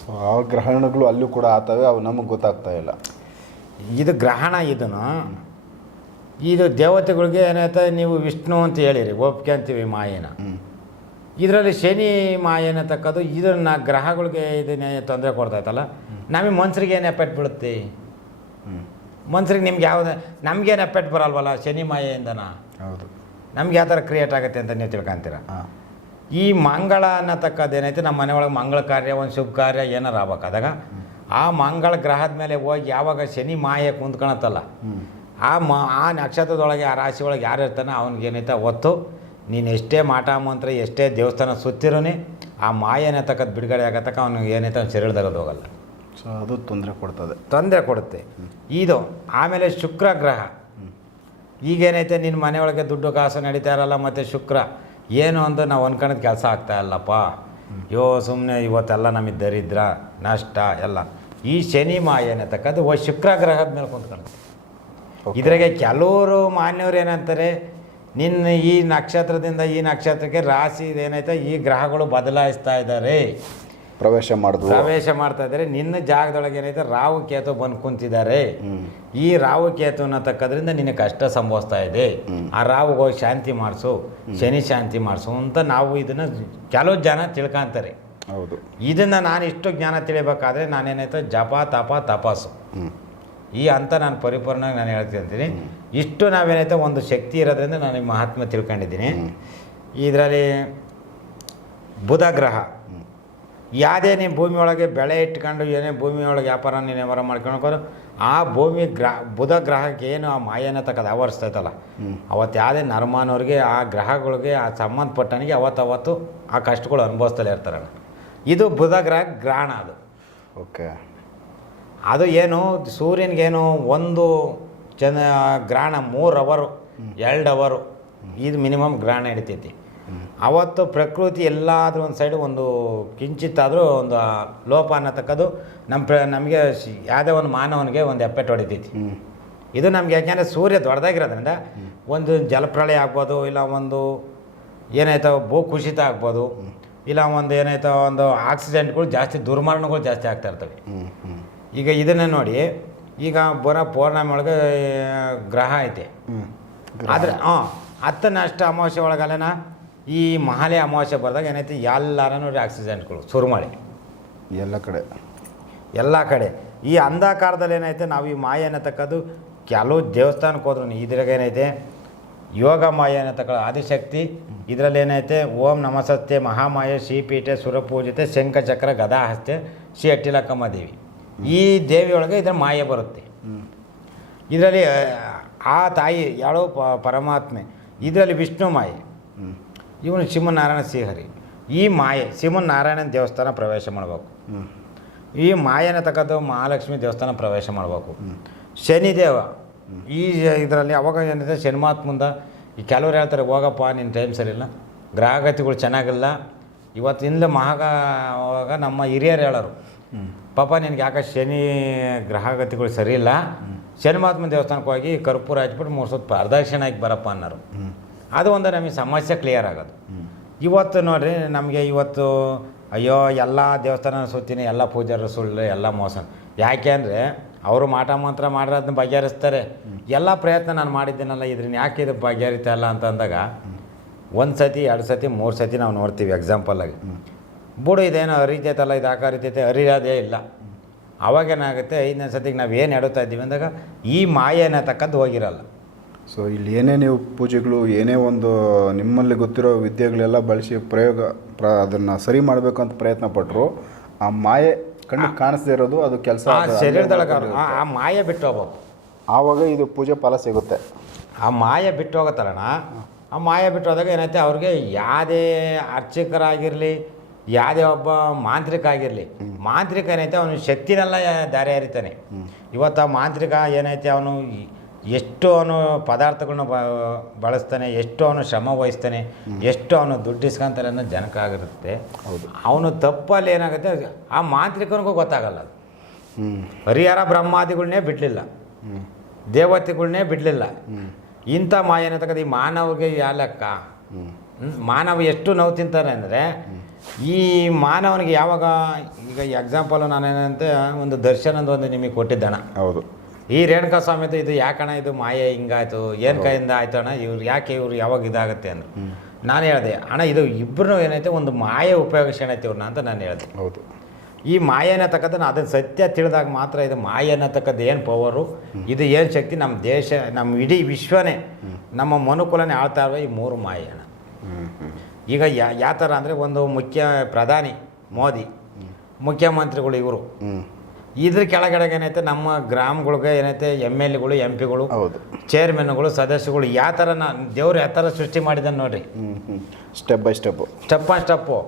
ಸೊ ಆ ಗ್ರಹಣಗಳು ಅಲ್ಲೂ ಕೂಡ ಆಗ್ತವೆ ಅವು ನಮಗೆ ಗೊತ್ತಾಗ್ತಾ ಇಲ್ಲ. ಇದು ಗ್ರಹಣ ಇದನ್ನು ಇದು ದೇವತೆಗಳಿಗೆ ಏನಾಯ್ತ ನೀವು ವಿಷ್ಣು ಅಂತ ಹೇಳಿರಿ ಒಪ್ಕೆ ಅಂತೀವಿ ಮಾಯನ. ಇದರಲ್ಲಿ ಶನಿ ಮಾಯ ತಕ್ಕದು ಇದನ್ನು ಗ್ರಹಗಳಿಗೆ ಇದನ್ನೇ ತೊಂದರೆ ಕೊಡ್ತಾಯ್ತಲ್ಲ ನಮಗೆ ಮನುಷ್ಯರಿಗೆ ಏನು ಎಫೆಕ್ಟ್ ಬೀಳುತ್ತೆ? ಹ್ಞೂ ಮನ್ಸ್ರಿಗೆ ನಿಮ್ಗೆ ಯಾವ್ದು ನಮಗೇನು ಎಫೆಕ್ಟ್ ಬರಲ್ವಲ್ಲ ಶನಿ ಮಾಯೆಯಿಂದನ? ಹೌದು. ನಮ್ಗೆ ಯಾವ ಥರ ಕ್ರಿಯೇಟ್ ಆಗುತ್ತೆ ಅಂತ ನೀವು ತಿಳ್ಕೊಂತೀರ? ಈ ಮಂಗಳ ಅನ್ನತಕ್ಕದ್ದು ಏನೈತೆ ನಮ್ಮ ಮನೆ ಒಳಗೆ ಮಂಗಳ ಕಾರ್ಯ ಒಂದು ಶುಭ ಕಾರ್ಯ ಏನಾರು ಆಗ್ಬೇಕಾದಾಗ ಆ ಮಂಗಳ ಗ್ರಹದ ಮೇಲೆ ಹೋಗಿ ಯಾವಾಗ ಶನಿ ಮಾಯೆ ಕುಂತ್ಕೊಳತ್ತಲ್ಲ ಆ ಮ ಆ ನಕ್ಷತ್ರದೊಳಗೆ ಆ ರಾಶಿ ಒಳಗೆ ಯಾರು ಇರ್ತಾನೆ ಅವ್ನಿಗೆ ಏನೈತೆ ಒತ್ತು ನೀನು ಎಷ್ಟೇ ಮಾಟ ಮಂತ್ರ ಎಷ್ಟೇ ದೇವಸ್ಥಾನ ಸುತ್ತಿರೋನಿ ಆ ಮಾಯ ಅನ್ನತಕ್ಕದ್ದು ಬಿಡುಗಡೆ ಆಗತ್ತಕ್ಕ ಅವ್ನಿಗೆ ಏನೈತೆ ಅವ್ನು ಸೆರಳ್ದಾಗದು ಹೋಗಲ್ಲ. ಸೊ ಅದು ತೊಂದರೆ ಕೊಡ್ತದೆ. ತೊಂದರೆ ಕೊಡುತ್ತೆ. ಇದು ಆಮೇಲೆ ಶುಕ್ರ ಗ್ರಹ. ಈಗೇನೈತೆ ನಿನ್ನ ಮನೆಯೊಳಗೆ ದುಡ್ಡು ಕಾಸು ನಡೀತಾ ಇರಲ್ಲ ಮತ್ತು ಶುಕ್ರ. ಏನು ಅಂತ ನಾವು ಅನ್ಕೊಳ್ಳೋದು ಕೆಲಸ ಆಗ್ತಾ ಇಲ್ಲಪ್ಪ. ಯೋ ಸುಮ್ಮನೆ ಇವತ್ತೆಲ್ಲ ನಮಗೆ ದರಿದ್ರ ನಷ್ಟ ಎಲ್ಲ. ಈ ಶನಿ ಮಾಯ ಅನ್ನತಕ್ಕದ್ದು ಓ ಶುಕ್ರ ಗ್ರಹದ ಮೇಲೆ ಕುಂತ್ಕೊಳ್ತೀವಿ ಇದರಾಗೆ ಇದ್ರಾಗೆ ಕೆಲವರು ಮಾನ್ಯವ್ರು ಏನಂತಾರೆ ನಿನ್ನ ಈ ನಕ್ಷತ್ರದಿಂದ ಈ ನಕ್ಷತ್ರಕ್ಕೆ ರಾಶಿ ಏನೈತೆ ಈ ಗ್ರಹಗಳು ಬದಲಾಯಿಸ್ತಾ ಇದ್ದಾರೆ ಪ್ರವೇಶ ಮಾಡಿದ್ವು ಪ್ರವೇಶ ಮಾಡ್ತಾ ಇದ್ದಾರೆ. ನಿನ್ನ ಜಾಗದೊಳಗೆ ಏನೈತೆ ರಾಹು ಕೇತು ಬಂದು ಕುಂತಿದ್ದಾರೆ. ಈ ರಾಹು ಕೇತು ಅನ್ನತಕ್ಕದ್ರಿಂದ ನಿನಗೆ ಕಷ್ಟ ಸಂಭವಿಸ್ತಾ ಇದೆ. ಆ ರಾಹುಗೆ ಹೋಗಿ ಶಾಂತಿ ಮಾಡಿಸು. ಶನಿ ಶಾಂತಿ ಮಾಡಿಸು ಅಂತ ನಾವು ಇದನ್ನು ಕೆಲವು ಜನ ತಿಳ್ಕೊಂತಾರೆ. ಹೌದು. ಇದನ್ನು ನಾನು ಇಷ್ಟು ಜ್ಞಾನ ತಿಳಿಬೇಕಾದ್ರೆ ನಾನೇನಾಯ್ತು? ಜಪ ತಪ ತಪಾಸು ಈ ಅಂತ ನಾನು ಪರಿಪೂರ್ಣವಾಗಿ ನಾನು ಹೇಳ್ತಿರ್ತೀನಿ ಇಷ್ಟು ನಾವೇನೈತೆ ಒಂದು ಶಕ್ತಿ ಇರೋದ್ರಿಂದ ನಾನು ಮಹಾತ್ಮ ತಿಳ್ಕೊಂಡಿದ್ದೀನಿ. ಇದರಲ್ಲಿ ಬುಧ ಗ್ರಹ. ಯಾವುದೇ ನೀನು ಭೂಮಿ ಒಳಗೆ ಬೆಳೆ ಇಟ್ಕೊಂಡು ಏನೇ ಭೂಮಿ ಒಳಗೆ ವ್ಯಾಪಾರ ನೀನು ವ್ಯವಹಾರ ಮಾಡ್ಕೊಂಡು ಆ ಭೂಮಿ ಗ್ರಹ ಬುಧ ಗ್ರಹಕ್ಕೆ ಏನು ಆ ಮಾಯನ ತಕ್ಕದ ಆವರಿಸ್ತೈತಲ್ಲ. ಅವತ್ತು ಯಾವುದೇ ನರ್ಮಾನವ್ರಿಗೆ ಆ ಗ್ರಹಗಳಿಗೆ ಆ ಸಂಬಂಧಪಟ್ಟನಿಗೆ ಅವತ್ತು ಆ ಕಷ್ಟಗಳು ಅನುಭವಿಸ್ತಲೇ ಇರ್ತಾರಣ್ಣ ಇದು ಬುಧ ಗ್ರಹ ಗ್ರಹಣ ಅದು. ಓಕೆ. ಅದು ಏನು ಸೂರ್ಯನಿಗೇನು ಒಂದು ಚಂದ ಗ್ರಹಣ ಮೂರು ಅವರು ಎರಡು ಅವರು ಇದು ಮಿನಿಮಮ್ ಗ್ರಹಣ ಹಿಡಿತೈತಿ ಅವತ್ತು ಪ್ರಕೃತಿ ಎಲ್ಲಾದರೂ ಒಂದು ಸೈಡು ಒಂದು ಕಿಂಚಿತ್ತಾದರೂ ಒಂದು ಲೋಪ ಅನ್ನತಕ್ಕದ್ದು ನಮ್ಮ ಪ್ರ ನಮಗೆ ಯಾವುದೇ ಒಂದು ಮಾನವನಿಗೆ ಒಂದು ಎಪ್ಪೆಟ್ಟು ಹೊಡಿತೈತಿ. ಇದು ನಮ್ಗೆ ಯಾಕೆಂದರೆ ಸೂರ್ಯ ದೊಡ್ಡದಾಗಿರೋದ್ರಿಂದ ಒಂದು ಜಲಪ್ರಳಯ ಆಗ್ಬೋದು ಇಲ್ಲ ಒಂದು ಏನಾಯ್ತೋ ಭೂ ಕುಸಿತ ಆಗ್ಬೋದು ಇಲ್ಲ ಒಂದು ಏನಾಯ್ತೋ ಒಂದು ಆಕ್ಸಿಡೆಂಟ್ಗಳು ಜಾಸ್ತಿ ದುರ್ಮರಣಗಳು ಜಾಸ್ತಿ ಆಗ್ತಾ ಇರ್ತವೆ. ಈಗ ಇದನ್ನೇ ನೋಡಿ ಈಗ ಬರೋ ಪೌರ್ಣಮಿ ಒಳಗೆ ಗ್ರಹ ಐತೆ. ಹ್ಞೂ ಆದರೆ ಹಾಂ ಹತ್ತನೇ ಅಷ್ಟು ಅಮಾವಾಸ್ಯೆ ಒಳಗಲ್ಲೇನ ಈ ಮಹಾಲಯ ಅಮಾವಾಸ್ಯೆ ಬರ್ದಾಗ ಏನೈತಿ ಎಲ್ಲರೂ ನೋಡಿ ಆಕ್ಸಿಡೆಂಟ್ಗಳು ಸುರುಮಳೆ ಎಲ್ಲ ಕಡೆ. ಎಲ್ಲ ಕಡೆ. ಈ ಅಂಧಕಾರದಲ್ಲಿ ಏನೈತೆ ನಾವು ಈ ಮಾಯ ಅನ್ನತಕ್ಕದ್ದು ಕೆಲವು ದೇವಸ್ಥಾನಕ್ಕೆ ಹೋದ್ರು. ಇದ್ರಾಗ ಏನೈತೆ ಯೋಗ ಮಾಯ ಅನ್ನತಕ್ಕ ಆದಿಶಕ್ತಿ. ಇದರಲ್ಲಿ ಏನೈತೆ ಓಂ ನಮಸ್ತೆ ಮಹಾಮಾಯ ಶ್ರೀಪೀಠೆ ಸುರಪೂಜಿತೆ ಶಂಖಚಕ್ರ ಗದಾಹಸ್ತೆ ಶ್ರೀ ಅಟ್ಟಿಲಕ್ಕಮ್ಮ ದೇವಿ. ಈ ದೇವಿಯೊಳಗೆ ಇದರ ಮಾಯೆ ಬರುತ್ತೆ. ಇದರಲ್ಲಿ ಆ ತಾಯಿ ಯಾರೋ ಪ ಪರಮಾತ್ಮೆ. ಇದರಲ್ಲಿ ವಿಷ್ಣು ಮಾಯೆ. ಹ್ಞೂ ಇವನು ಶಿವನಾರಾಯಣ ಶ್ರೀಹರಿ. ಈ ಮಾಯೆ ಶಿವನಾರಾಯಣನ ದೇವಸ್ಥಾನ ಪ್ರವೇಶ ಮಾಡಬೇಕು. ಹ್ಞೂ ಈ ಮಾಯನ ತಕ್ಕದ್ದು ಮಹಾಲಕ್ಷ್ಮಿ ದೇವಸ್ಥಾನ ಪ್ರವೇಶ ಮಾಡಬೇಕು. ಶನಿದೇವ ಈ ಇದರಲ್ಲಿ ಅವಾಗ ಏನಿದೆ ಶನಿಮಾತ್ಮಂದ ಈ ಕೆಲವರು ಹೇಳ್ತಾರೆ ಹೋಗಪ್ಪ ನಿನ್ನ ಟೈಮ್ ಸರಿಯಿಲ್ಲ ಗ್ರಹಗತಿಗಳು ಚೆನ್ನಾಗಿಲ್ಲ. ಇವತ್ತಿಂದ ಮಹಾಗ ಅವಾಗ ನಮ್ಮ ಹಿರಿಯರು ಹೇಳೋರು. ಪಾಪ ನಿನಗೆ ಯಾಕೆ ಶನಿ ಗ್ರಹಗತಿಗಳು ಸರಿ ಇಲ್ಲ? ಶನಿಮಾತ್ಮ ದೇವಸ್ಥಾನಕ್ಕೆ ಹೋಗಿ ಕರ್ಪೂರ ಹಚ್ಬಿಟ್ಟು ಮೂರು ಸ್ವಲ್ಪ ಪ್ರದಕ್ಷಿಣೆ ಹಾಕಿ ಬರಪ್ಪ ಅನ್ನೋರು. ಅದು ಒಂದು ನಮಗೆ ಸಮಸ್ಯೆ ಕ್ಲಿಯರ್ ಆಗೋದು. ಇವತ್ತು ನೋಡಿರಿ, ನಮಗೆ ಇವತ್ತು, ಅಯ್ಯೋ, ಎಲ್ಲ ದೇವಸ್ಥಾನ ಸುತ್ತೀನಿ, ಎಲ್ಲ ಪೂಜಾರು ಸುಳ್ಳು, ಎಲ್ಲ ಮೋಸ. ಯಾಕೆ ಅಂದರೆ, ಅವರು ಮಾಟ ಮಂತ್ರ ಮಾಡಿರೋದನ್ನ ಬಗೆಹರಿಸ್ತಾರೆ. ಎಲ್ಲ ಪ್ರಯತ್ನ ನಾನು ಮಾಡಿದ್ದೀನಲ್ಲ, ಇದ್ರನ್ನ ಯಾಕೆ ಇದು ಬಗೆಹರಿತಾ ಇಲ್ಲ ಅಂತ ಅಂದಾಗ ಒಂದು ಸತಿ ಎರಡು ಸತಿ ಮೂರು ಸತಿ ನಾವು ನೋಡ್ತೀವಿ ಎಕ್ಸಾಂಪಲ್ಲಾಗಿ ಬುಡು, ಇದೇನೋ ಅರಿತೈತಲ್ಲ ಇದು ಆಕಾರ ಹರಿತೈತೆ? ಅರಿಯೋದೇ ಇಲ್ಲ. ಅವಾಗೇನಾಗುತ್ತೆ, ಐದನೇ ಸತಿಗೆ ನಾವು ಏನು ಇದ್ದೀವಿ ಅಂದಾಗ, ಈ ಮಾಯ ಅನ್ನತಕ್ಕದ್ದು ಹೋಗಿರಲ್ಲ. ಸೊ ಇಲ್ಲಿ ಏನೇ ನೀವು ಪೂಜೆಗಳು ಏನೇ ಒಂದು ನಿಮ್ಮಲ್ಲಿ ಗೊತ್ತಿರೋ ವಿದ್ಯೆಗಳೆಲ್ಲ ಬಳಸಿ ಪ್ರಯೋಗ ಪ್ರ ಅದನ್ನು ಸರಿ ಮಾಡಬೇಕು ಅಂತ ಪ್ರಯತ್ನ ಪಟ್ಟರು ಆ ಮಾಯೆ ಕಣ್ಣಿಗೆ ಕಾಣಿಸದೇ ಇರೋದು ಅದು ಕೆಲಸ ಆ ಶರೀರದೊಳಗೆ ಆ- ಆ ಮಾಯೆ ಬಿಟ್ಟು ಹೋಗ್ಬೋದು ಆವಾಗ ಇದು ಪೂಜೆ ಫಲ ಸಿಗುತ್ತೆ. ಆ ಮಾಯ ಬಿಟ್ಟು ಹೋಗತ್ತಲ್ಲಣ್ಣ? ಆ ಮಾಯ ಬಿಟ್ಟು ಹೋದಾಗ ಏನೈತೆ? ಅವ್ರಿಗೆ ಯಾವುದೇ ಅರ್ಚಕರಾಗಿರಲಿ ಯಾವುದೇ ಒಬ್ಬ ಮಾಂತ್ರಿಕ ಆಗಿರಲಿ ಮಾಂತ್ರಿಕ ಏನೈತೆ? ಅವನು ಶಕ್ತಿನೆಲ್ಲ ದಾರಿ ಹರಿತಾನೆ ಇವತ್ತು ಆ ಮಾಂತ್ರಿಕ ಏನೈತೆ? ಅವನು ಎಷ್ಟು ಅವನು ಪದಾರ್ಥಗಳನ್ನ ಬ ಬಳಸ್ತಾನೆ ಎಷ್ಟು ಅವನು ಶ್ರಮ ವಹಿಸ್ತಾನೆ ಎಷ್ಟು ಅವನು ದುಡ್ಡು ಇಸ್ಕೊಂತಾನೆ ಜನಕ ಜನಕ್ಕಾಗಿರುತ್ತೆ ಹೌದು. ಅವನು ತಪ್ಪಲ್ಲಿ ಏನಾಗುತ್ತೆ ಆ ಮಾಂತ್ರಿಕನಿಗೂ ಗೊತ್ತಾಗಲ್ಲ ಅದು. ಹರಿಹರ ಬ್ರಹ್ಮಾದಿಗಳನ್ನೇ ಬಿಡಲಿಲ್ಲ. ದೇವತೆಗಳನ್ನೇ ಬಿಡಲಿಲ್ಲ. ಇಂಥ ಮಾಯ ಏನತಕ್ಕಂಥ ಈ ಮಾನವರಿಗೆ ಯಾ ಲೆಕ್ಕ? ಮಾನವ ಎಷ್ಟು ನೋವು ತಿಂತಾರೆ ಅಂದರೆ ಈ ಮಾನವನಿಗೆ ಯಾವಾಗ ಈಗ ಎಕ್ಸಾಂಪಲ್ ನಾನೇನಂತೆ ಒಂದು ದರ್ಶನದ ಒಂದು ನಿಮಗೆ ಕೊಟ್ಟಿದ್ದಣ. ಹೌದು. ಈ ರೇಣುಕಾ ಸ್ವಾಮಿ ಇದು ಯಾಕಣ ಇದು ಮಾಯ ಹಿಂಗಾಯ್ತು? ಏನು ಕೈಯಿಂದ ಆಯ್ತು ಅಣ್ಣ? ಇವ್ರು ಯಾಕೆ ಇವ್ರು ಯಾವಾಗ ಇದಾಗುತ್ತೆ ಅಂದ್ರೆ? ನಾನು ಹೇಳಿದೆ ಅಣ್ಣ ಇದು ಇಬ್ಬರು ಏನೈತೆ ಒಂದು ಮಾಯೆ ಉಪಯೋಗಿಸೋಣೈತೆ ಇವ್ರನ್ನ ಅಂತ ನಾನು ಹೇಳಿದೆ. ಹೌದು. ಈ ಮಾಯ ಅನ್ನತಕ್ಕದನ್ನು ಅದನ್ನು ಸತ್ಯ ತಿಳಿದಾಗ ಮಾತ್ರ ಇದು ಮಾಯ ಅನ್ನತಕ್ಕದ್ದು ಏನು ಪವರು ಇದು ಏನು ಶಕ್ತಿ? ನಮ್ಮ ದೇಶ ನಮ್ಮ ಇಡೀ ವಿಶ್ವನೇ ನಮ್ಮ ಮನುಕುಲನೇ ಆಳ್ತಾ ಇರುವ ಈ ಮೂರು ಮಾಯ ಹ್ಞೂ ಹ್ಞೂ ಈಗ ಯಾ ಯಾವ ಥರ ಅಂದರೆ ಒಂದು ಮುಖ್ಯ ಪ್ರಧಾನಿ ಮೋದಿ ಮುಖ್ಯಮಂತ್ರಿಗಳು ಇವರು. ಇದ್ರ ಕೆಳಗಡೆ ಏನೈತೆ ನಮ್ಮ ಗ್ರಾಮಗಳಿಗೆ ಏನೈತೆ ಎಂ ಎಲ್ ಎಗಳು ಎಂ ಪಿಗಳು ಹೌದು. ಚೇರ್ಮನ್ಗಳು ಸದಸ್ಯಗಳು ಯಾವ ಥರ ನಾ ದೇವ್ರು ಯಾವ ಥರ ಸೃಷ್ಟಿ ಮಾಡಿದ ನೋಡ್ರಿ. Step by step step by step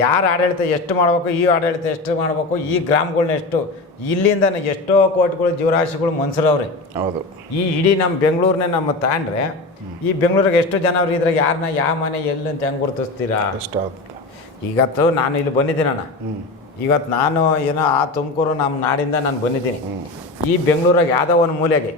ಯಾರು ಆಡಳಿತ ಎಷ್ಟು ಮಾಡಬೇಕು ಈ ಆಡಳಿತ ಎಷ್ಟು ಮಾಡಬೇಕು ಈ ಗ್ರಾಮಗಳನ್ನ ಎಷ್ಟು ಇಲ್ಲಿಂದ ಎಷ್ಟೋ ಕೋಟಿಗಳು ಜೀವರಾಶಿಗಳು ಮನ್ಸರವ್ರಿ ಹೌದು. ಈ ಇಡೀ ನಮ್ಮ ಬೆಂಗಳೂರನ್ನೇ ನಮ್ಮ ತಾಂಡ್ರೆ ಈ ಬೆಂಗಳೂರಿಗೆ ಎಷ್ಟು ಜನ ಅವ್ರು ಇದ್ರಾಗ ಯಾರನ್ನ ಯಾವ ಮನೆ ಎಲ್ಲಿ ಅಂತ ಹೆಂಗೆ ಗುರುತಿಸ್ತೀರಾ? ಈಗತ್ತು ನಾನು ಇಲ್ಲಿ ಬಂದಿದ್ದೀನಣ್ಣ. ಇವತ್ತು ನಾನು ಏನೋ ಆ ತುಮಕೂರು ನಮ್ಮ ನಾಡಿಂದ ನಾನು ಬಂದಿದ್ದೀನಿ. ಈ ಬೆಂಗಳೂರಾಗ ಯಾವುದೋ ಒಂದು ಮೂಲೆಗೆ.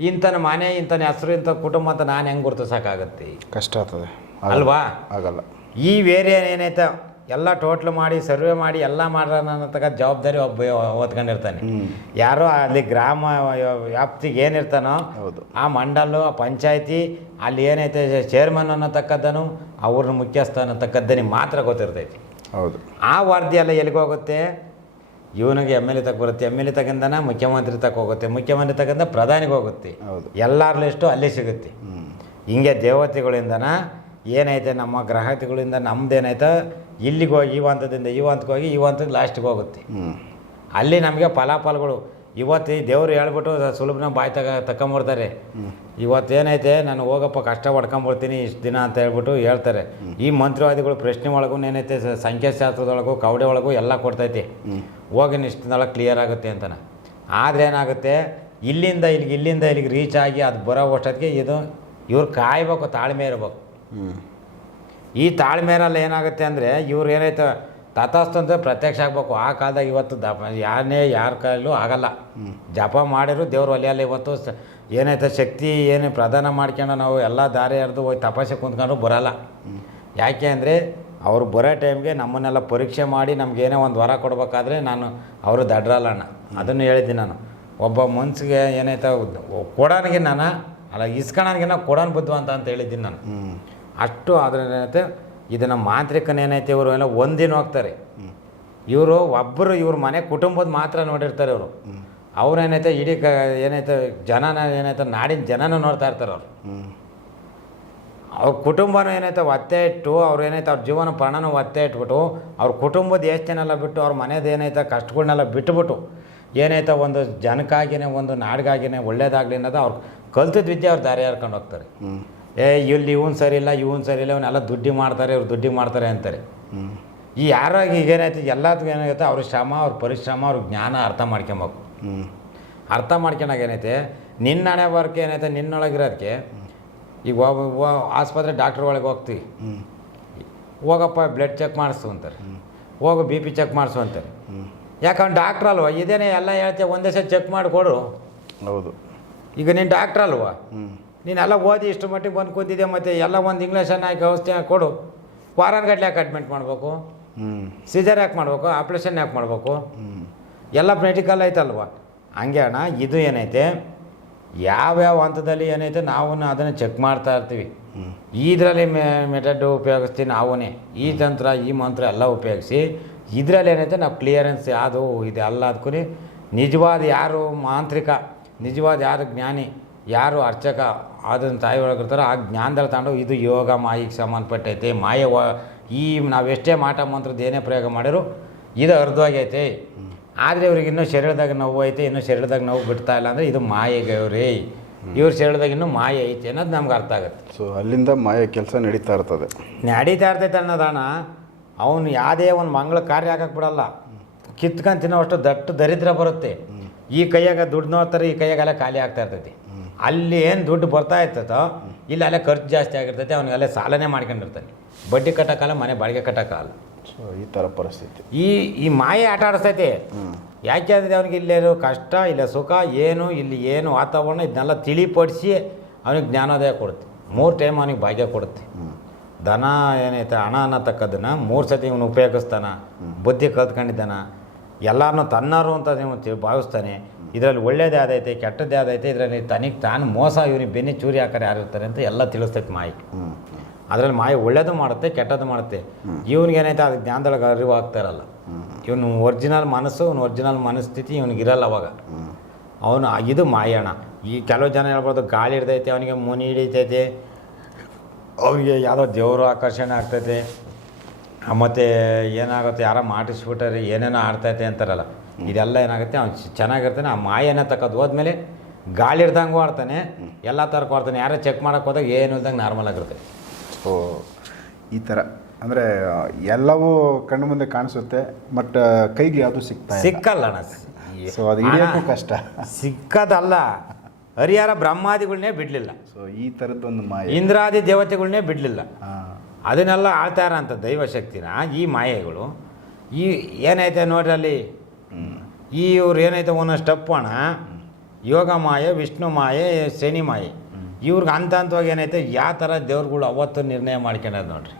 ಇಂಥನ ಮನೆ ಇಂಥನ ಹೆಸರು ಇಂಥ ಕುಟುಂಬ ಅಂತ ನಾನು ಹೆಂಗೆ ಗುರುತಿಸೋಕ್ಕಾಗತ್ತೆ? ಕಷ್ಟ ಆಗ್ತದೆ. ಅಲ್ವಾ? ಆಗಲ್ಲ. ಈ ಏರಿಯಾ ಏನೈತೆ ಎಲ್ಲ ಟೋಟ್ಲ್ ಮಾಡಿ ಸರ್ವೆ ಮಾಡಿ ಎಲ್ಲ ಮಾಡೋಣ ಜವಾಬ್ದಾರಿ ಒಬ್ಬ ಓದ್ಕೊಂಡಿರ್ತಾನೆ ಯಾರೋ ಅಲ್ಲಿ ಗ್ರಾಮ ವ್ಯಾಪ್ತಿಗೆ ಏನಿರ್ತಾನೋ ಹೌದು. ಆ ಮಂಡಲು ಆ ಪಂಚಾಯತಿ ಅಲ್ಲಿ ಏನೈತೆ ಚೇರ್ಮನ್ ಅನ್ನತಕ್ಕದ್ದನು ಅವ್ರನ್ನ ಮುಖ್ಯಸ್ಥ ಅನ್ನೋತಕ್ಕದ್ದನಿಗೆ ಮಾತ್ರ ಗೊತ್ತಿರ್ತೈತಿ. ಹೌದು. ಆ ವಾರ್ಧಿ ಎಲ್ಲ ಎಲ್ಲಿಗೆ ಹೋಗುತ್ತೆ? ಇವನಿಗೆ ಎಂ ಎಲ್ ಎ ತಗ ಬರುತ್ತೆ. ಎಂ ಎಲ್ ಎ ತಗೊಂಡನ ಮುಖ್ಯಮಂತ್ರಿ ತಕ್ಕ ಹೋಗುತ್ತೆ. ಮುಖ್ಯಮಂತ್ರಿ ತಗೊಂಡ ಪ್ರಧಾನಿಗೆ ಹೋಗುತ್ತೆ. ಹೌದು. ಎಲ್ಲರ ಲಿಸ್ಟು ಅಲ್ಲೇ ಸಿಗುತ್ತೆ. ಹಿಂಗೆ ದೇವತೆಗಳಿಂದನ ಏನೈತೆ ನಮ್ಮ ಗ್ರಹತಿಗಳಿಂದ ನಮ್ದೇನೈತೆ ಇಲ್ಲಿಗೆ ಹೋಗಿ ಈ ಹಂತದಿಂದ ಈ ಹಂತಕ್ಕೆ ಹೋಗಿ ಈ ಹಂತಕ್ಕೆ ಲಾಸ್ಟಿಗೆ ಹೋಗುತ್ತೆ. ಹ್ಞೂ ಅಲ್ಲಿ ನಮಗೆ ಫಲಾಫಲಗಳು ಇವತ್ತು ದೇವ್ರು ಹೇಳ್ಬಿಟ್ಟು ಸುಲಭನ ಬಾಯಿ ತಗ ತಗೊಂಬಿಡ್ತಾರೆ ಇವತ್ತೇನೈತೆ, ನಾನು ಹೋಗಪ್ಪ, ಕಷ್ಟ ಪಡ್ಕೊಂಬಿಡ್ತೀನಿ, ಇಷ್ಟು ದಿನ ಅಂತ ಹೇಳ್ಬಿಟ್ಟು ಹೇಳ್ತಾರೆ. ಈ ಮಂತ್ರವಾದಿಗಳು ಪ್ರಶ್ನೆ ಒಳಗೂ ಏನೈತೆ ಸಂಖ್ಯಾಶಾಸ್ತ್ರದೊಳಗೂ, ಕವಡೆ ಒಳಗೂ ಎಲ್ಲ ಕೊಡ್ತೈತಿ. ಹೋಗಿ ಇಷ್ಟದೊಳಗೆ ಕ್ಲಿಯರ್ ಆಗುತ್ತೆ ಅಂತಾನೆ. ಆದರೆ ಏನಾಗುತ್ತೆ, ಇಲ್ಲಿಂದ ಇಲ್ಲಿಗೆ ಇಲ್ಲಿಂದ ಇಲ್ಲಿಗೆ ರೀಚ್ ಆಗಿ ಅದು ಬರೋ ಅಷ್ಟೊತ್ತಿಗೆ ಇದು, ಇವ್ರು ಕಾಯ್ಬೇಕು, ತಾಳ್ಮೆ ಇರಬೇಕು. ಈ ತಾಳ್ಮೆರಲ್ಲಿ ಏನಾಗುತ್ತೆ ಅಂದರೆ, ಇವ್ರು ಏನೈತೆ ತಥಾಸ್ತು ಅಂದರೆ ಪ್ರತ್ಯಕ್ಷ ಆಗಬೇಕು. ಆ ಕಾಲದಾಗ ಇವತ್ತು ದಪ ಯಾರನ್ನೇ ಯಾರ ಕೈಲೂ ಆಗಲ್ಲ. ಜಪ ಮಾಡಿದ್ರು ದೇವ್ರು ಒಲೆಯಲ್ಲ ಇವತ್ತು ಏನೈತೆ ಶಕ್ತಿ ಏನು ಪ್ರದಾನ ಮಾಡ್ಕೊಂಡು ನಾವು ಎಲ್ಲ ದಾರಿ ಹರಿದು ಹೋಗಿ ತಪಾಸೆ ಕುಂತ್ಕೊಂಡು ಬರಲ್ಲ. ಯಾಕೆ ಅಂದರೆ ಅವರು ಬರೋ ಟೈಮ್ಗೆ ನಮ್ಮನ್ನೆಲ್ಲ ಪರೀಕ್ಷೆ ಮಾಡಿ ನಮಗೇನೋ ಒಂದು ವರ ಕೊಡಬೇಕಾದ್ರೆ ನಾನು ಅವರು ದಡ್ರಲ್ಲಣ್ಣ. ಅದನ್ನು ಹೇಳಿದ್ದೀನಿ ನಾನು. ಒಬ್ಬ ಮನ್ಸಿಗೆ ಏನೈತೆ ಕೊಡೋನಿಗೆ ನಾನು ಅಲ್ಲ ಇಸ್ಕೊಳೋನಿಗೆ ಕೊಡೋನ್ ಬುದ್ಧ ಅಂತ ಹೇಳಿದ್ದೀನಿ ನಾನು. ಅಷ್ಟು ಅದರ ಏನೈತೆ ಇದನ್ನು ಮಾಂತ್ರಿಕನೇನೈತೆ ಇವರು ಎಲ್ಲ ಒಂದಿನ ಹೋಗ್ತಾರೆ. ಇವರು ಒಬ್ಬರು ಇವ್ರ ಮನೆ ಕುಟುಂಬದ ಮಾತ್ರ ನೋಡಿರ್ತಾರೆ ಅವರು ಅವ್ರೇನೈತೆ ಇಡೀ ಕ ಏನೈತೆ ಜನನ ಏನೈತೆ ನಾಡಿನ ಜನನ ನೋಡ್ತಾ ಇರ್ತಾರೆ ಅವರು. ಅವ್ರ ಕುಟುಂಬನೂ ಏನೈತೆ ಒತ್ತೆ ಇಟ್ಟು ಅವ್ರು ಏನೈತೆ ಅವ್ರ ಜೀವನ ಪ್ರಾಣನ ಒತ್ತೆ ಇಟ್ಬಿಟ್ಟು ಅವ್ರ ಕುಟುಂಬದ ಯೋಚನೆಲ್ಲ ಬಿಟ್ಟು ಅವ್ರ ಮನೇದು ಏನೈತೆ ಕಷ್ಟಗಳನ್ನೆಲ್ಲ ಬಿಟ್ಟುಬಿಟ್ಟು ಏನೈತೆ ಒಂದು ಜನಕ್ಕಾಗಿಯೇ ಒಂದು ನಾಡಿಗಾಗಿಯೇ ಒಳ್ಳೇದಾಗಲಿ ಅನ್ನೋದು ಅವ್ರು ಕಲ್ತಿದ್ದ ವಿದ್ಯೆ ಅವ್ರು ದಾರಿ ಹರ್ಕೊಂಡು ಹೋಗ್ತಾರೆ. ಏ ಇಲ್ಲಿ ಇವನು ಸರಿ ಇಲ್ಲ ಇವನು ಸರಿ ಇಲ್ಲ ಇವನ್ನೆಲ್ಲ ದುಡ್ಡಿ ಮಾಡ್ತಾರೆ ಇವ್ರು ದುಡ್ಡಿ ಮಾಡ್ತಾರೆ ಅಂತಾರೆ. ಹ್ಞೂ ಈ ಯಾರಾಗಿ ಈಗ ಏನಾಯ್ತು ಎಲ್ಲದಕ್ಕೂ ಏನಾಗುತ್ತೆ ಅವ್ರ ಶ್ರಮ ಅವ್ರ ಪರಿಶ್ರಮ ಅವ್ರ ಜ್ಞಾನ ಅರ್ಥ ಮಾಡ್ಕೊಬೇಕು. ಹ್ಞೂ ಅರ್ಥ ಮಾಡ್ಕೊಂಡಾಗ ಏನೈತೆ ನಿನ್ನ ಹಣೆ ಬರೋಕ್ಕೆ ಏನೈತೆ ನಿನ್ನೊಳಗಿರೋದಕ್ಕೆ ಈಗ ಆಸ್ಪತ್ರೆ ಡಾಕ್ಟ್ರ್ ಒಳಗೆ ಹೋಗ್ತೀವಿ ಹ್ಞೂ ಹೋಗಪ್ಪ ಬ್ಲಡ್ ಚೆಕ್ ಮಾಡಿಸು ಅಂತಾರೆ. ಹೋಗು ಬಿ ಪಿ ಚೆಕ್ ಮಾಡಿಸು ಅಂತಾರೆ. ಯಾಕಂದ್ರೆ ಡಾಕ್ಟ್ರ್ ಅಲ್ವಾ? ಇದೇನೇ ಎಲ್ಲ ಹೇಳ್ತೇವೆ ಒಂದೇ ಸಲ ಚೆಕ್ ಮಾಡಿಕೊಡು ಹೌದು. ಈಗ ನೀನು ಡಾಕ್ಟ್ರ್ ಅಲ್ವಾ? ಹ್ಞೂ ನೀನೆಲ್ಲ ಓದಿ ಇಷ್ಟು ಮಟ್ಟಿಗೆ ಬಂದು ಕೂತಿದ್ದೆ ಮತ್ತೆ ಎಲ್ಲ ಒಂದು ಇಂಗ್ಲೀಷನ್ನು ಹಾಕಿ ವ್ಯವಸ್ಥೆ ಕೊಡು. ವಾರಾನ್ಗಟ್ಲೆ ಯಾಕೆ ಅಡ್ಮಿಟ್ ಮಾಡಬೇಕು? ಹ್ಞೂ ಸಿಜರ್ ಯಾಕೆ ಮಾಡಬೇಕು? ಆಪ್ರೇಷನ್ ಯಾಕೆ ಮಾಡಬೇಕು? ಹ್ಞೂ ಎಲ್ಲ ಮೆಡಿಕಲ್ ಐತಲ್ವ? ಹಂಗೆ ಅಣ್ಣ ಇದು ಏನೈತೆ? ಯಾವ್ಯಾವ ಹಂತದಲ್ಲಿ ಏನೈತೆ? ನಾವು ಅದನ್ನು ಚೆಕ್ ಮಾಡ್ತಾ ಇರ್ತೀವಿ. ಇದರಲ್ಲಿ ಮೆ ಮೆಥಡ್ ಉಪಯೋಗಿಸ್ತೀವಿ ನಾವೇ ಈ ತಂತ್ರ ಈ ಮಂತ್ರ ಎಲ್ಲ ಉಪಯೋಗಿಸಿ ಇದರಲ್ಲಿ ಏನೈತೆ? ನಾವು ಕ್ಲಿಯರೆನ್ಸ್ ಯಾವುದು ಇದೆ ಅಲ್ಲ ಅದಕ್ಕೂ ನಿಜವಾದ ಯಾರು ಮಾಂತ್ರಿಕ ನಿಜವಾದ ಯಾರು ಜ್ಞಾನಿ ಯಾರು ಅರ್ಚಕ ಅದನ್ನು ತಾಯಿ ಒಳಗಿರ್ತಾರೋ ಆ ಜ್ಞಾನದಲ್ಲಿ ತಗೊಂಡು ಇದು ಯೋಗ ಮಾಯಿಗೆ ಸಂಬಂಧಪಟ್ಟೈತೆ ಮಾಯ ವ ಈ ನಾವೆಷ್ಟೇ ಮಾಟ ಮಂತ್ರದ ಏನೇ ಪ್ರಯೋಗ ಮಾಡಿದ್ರು ಇದು ಅರ್ಧವಾಗೈತೆ ಆದರೆ ಇವ್ರಿಗೆ ಇನ್ನೂ ಶರೀರದಾಗ ನೋವು ಐತೆ ಇನ್ನೂ ಶರೀರದಾಗ ನೋವು ಬಿಡ್ತಾ ಇಲ್ಲ ಅಂದರೆ ಇದು ಮಾಯೆಗೆ ಅವ್ರಿ ಇವ್ರ ಶರೀರದಾಗ ಇನ್ನೂ ಮಾಯೆ ಐತೆ ಅನ್ನೋದು ನಮ್ಗೆ ಅರ್ಥ ಆಗುತ್ತೆ. ಸೊ ಅಲ್ಲಿಂದ ಮಾಯ ಕೆಲಸ ನಡೀತಾ ಇರ್ತದೆ. ನಡೀತಾ ಇರ್ತೈತೆ ಅನ್ನೋದಣ ಅವನು ಯಾವುದೇ ಒಂದು ಮಂಗಳ ಕಾರ್ಯ ಹಾಕಕ್ಕೆ ಬಿಡಲ್ಲ. ಕಿತ್ಕೊಂಡು ತಿನ್ನೋಷ್ಟು ದಟ್ಟ ದರಿದ್ರ ಬರುತ್ತೆ. ಈ ಕೈಯಾಗ ದುಡ್ಡು ನೋಡ್ತಾರೆ ಈ ಕೈಯಾಗೆಲ್ಲ ಖಾಲಿ ಆಗ್ತಾ ಇರ್ತೈತಿ. ಅಲ್ಲಿ ಏನು ದುಡ್ಡು ಬರ್ತಾ ಇರ್ತೈತೋ ಇಲ್ಲಿ ಅಲ್ಲೇ ಖರ್ಚು ಜಾಸ್ತಿ ಆಗಿರ್ತೈತೆ ಅವ್ನಿಗೆಲ್ಲ ಸಾಲನೇ ಮಾಡ್ಕೊಂಡಿರ್ತಾನೆ. ಬಡ್ಡಿ ಕಟ್ಟೋಕ್ಕಲ್ಲ ಮನೆ ಬಾಡಿಗೆ ಕಟ್ಟೋಕ್ಕಲ್ಲ. ಸೊ ಈ ಥರ ಪರಿಸ್ಥಿತಿ. ಈ ಈ ಮಾಯೆ ಆಟ ಆಡಿಸ್ತೈತಿ. ಯಾಕೆ ಅಂದರೆ ಅವ್ನಿಗೆ ಇಲ್ಲೇನು ಕಷ್ಟ ಇಲ್ಲ ಸುಖ ಏನು ಇಲ್ಲಿ ಏನು ವಾತಾವರಣ ಇದನ್ನೆಲ್ಲ ತಿಳಿಪಡಿಸಿ ಅವನಿಗೆ ಜ್ಞಾನೋದಯ ಕೊಡುತ್ತೆ. ಮೂರು ಟೈಮ್ ಅವನಿಗೆ ಭಾಗ್ಯ ಕೊಡುತ್ತೆ. ದನ ಏನೈತೆ ಹಣ ಅನ್ನತಕ್ಕದನ್ನ ಮೂರು ಸತಿ ಇವನು ಉಪಯೋಗಿಸ್ತಾನ ಬುದ್ಧಿ ಕಲ್ತ್ಕೊಂಡಿದ್ದಾನೆ ಎಲ್ಲರನ್ನೂ ತನ್ನರು ಅಂತ ನೀವು ಭಾವಿಸ್ತಾನೆ. ಇದರಲ್ಲಿ ಒಳ್ಳೇದೇ ಆದೈತೆ ಕೆಟ್ಟದ್ದೇ ಆದೈತೆ ಇದರಲ್ಲಿ ತನಿಖೆ ತಾನು ಮೋಸ ಇವ್ರಿಗೆ ಬೆನ್ನಿ ಚೂರಿ ಹಾಕೋರು ಯಾರು ಇರ್ತಾರೆ ಅಂತ ಎಲ್ಲ ತಿಳಿಸ್ತೈತೆ ಮಾಯಿ. ಅದರಲ್ಲಿ ಮಾಯಿ ಒಳ್ಳೇದು ಮಾಡುತ್ತೆ ಕೆಟ್ಟದ್ದು ಮಾಡುತ್ತೆ. ಇವನಿಗೆ ಏನೈತೆ ಅದು ಜ್ಞಾನದೊಳಗೆ ಅರಿವು ಆಗ್ತಾ ಇರಲ್ಲ ಇವನು ಒರಿಜಿನಲ್ ಮನಸ್ಸು ಇವನು ಒರಿಜಿನಲ್ ಮನಸ್ಥಿತಿ ಇವನಿಗೆ ಇರಲ್ಲ ಅವಾಗ. ಅವನು ಇದು ಮಾಯಣ ಈ ಕೆಲವು ಜನ ಹೇಳ್ಬೋದು ಗಾಳಿ ಹಿಡ್ದೈತೆ ಅವನಿಗೆ ಮುನಿ ಹಿಡಿತೈತೆ. ಅವನಿಗೆ ಯಾವುದೋ ದೇವರು ಆಕರ್ಷಣೆ ಆಗ್ತೈತೆ. ಮತ್ತು ಏನಾಗುತ್ತೆ ಯಾರೋ ಮಾಡಿಸ್ಬಿಟ್ಟಾರೆ ಏನೇನೋ ಆಡ್ತೈತೆ ಅಂತಾರಲ್ಲ. ಇದೆಲ್ಲ ಏನಾಗುತ್ತೆ? ಅವ್ನು ಚೆನ್ನಾಗಿರ್ತಾನೆ ಆ ಮಾಯನ ತಕ್ಕದ್ದು ಹೋದ್ಮೇಲೆ ಗಾಳಿ ಇರ್ದಂಗೂ ಆಡ್ತಾನೆ ಎಲ್ಲ ಥರಕ್ಕೂ ಆಡ್ತಾನೆ. ಯಾರೋ ಚೆಕ್ ಮಾಡೋಕೆ ಹೋದಾಗ ಏನು ಇಲ್ದಂಗೆ ನಾರ್ಮಲ್ ಆಗಿರುತ್ತೆ. ಓ ಈ ಥರ ಅಂದರೆ ಎಲ್ಲವೂ ಕಣ್ಣು ಮುಂದೆ ಕಾಣಿಸುತ್ತೆ ಬಟ್ ಕೈಗೆ ಯಾವುದು ಸಿಗ್ತಾ ಸಿಕ್ಕಲ್ಲ ಅಣ್ಣ. ಸೊ ಅದು ಹಿಡಿಯೋಕ್ಕೂ ಕಷ್ಟ. ಸಿಕ್ಕದಲ್ಲ. ಹರಿಹರ ಬ್ರಹ್ಮಾದಿಗಳನ್ನೇ ಬಿಡಲಿಲ್ಲ. ಸೊ ಈ ಥರದ್ದೊಂದು ಮಾಯ. ಇಂದ್ರಾದಿ ದೇವತೆಗಳನ್ನೇ ಬಿಡಲಿಲ್ಲ. ಅದನ್ನೆಲ್ಲ ಆಳ್ತಾರ ಅಂತ ದೈವಶಕ್ತಿನ ಈ ಮಾಯೆಗಳು ಈ ಏನೈತೆ ನೋಡ್ರಿ ಅಲ್ಲಿ? ಈ ಇವ್ರು ಏನೈತೆ ಒಂದೊಂದು ಸ್ಟೆಪ್ ಅಣ್ಣ? ಯೋಗ ಮಾಯೆ ವಿಷ್ಣು ಮಾಯೆ ಶನಿ ಮಾಯೆ. ಇವ್ರಿಗೆ ಹಂತ ಹಂತವಾಗಿ ಏನೈತೆ ಯಾವ ಥರ ದೇವ್ರುಗಳು ಅವತ್ತು ನಿರ್ಣಯ ಮಾಡ್ಕೊಂಡಿದ್ ನೋಡ್ರಿ.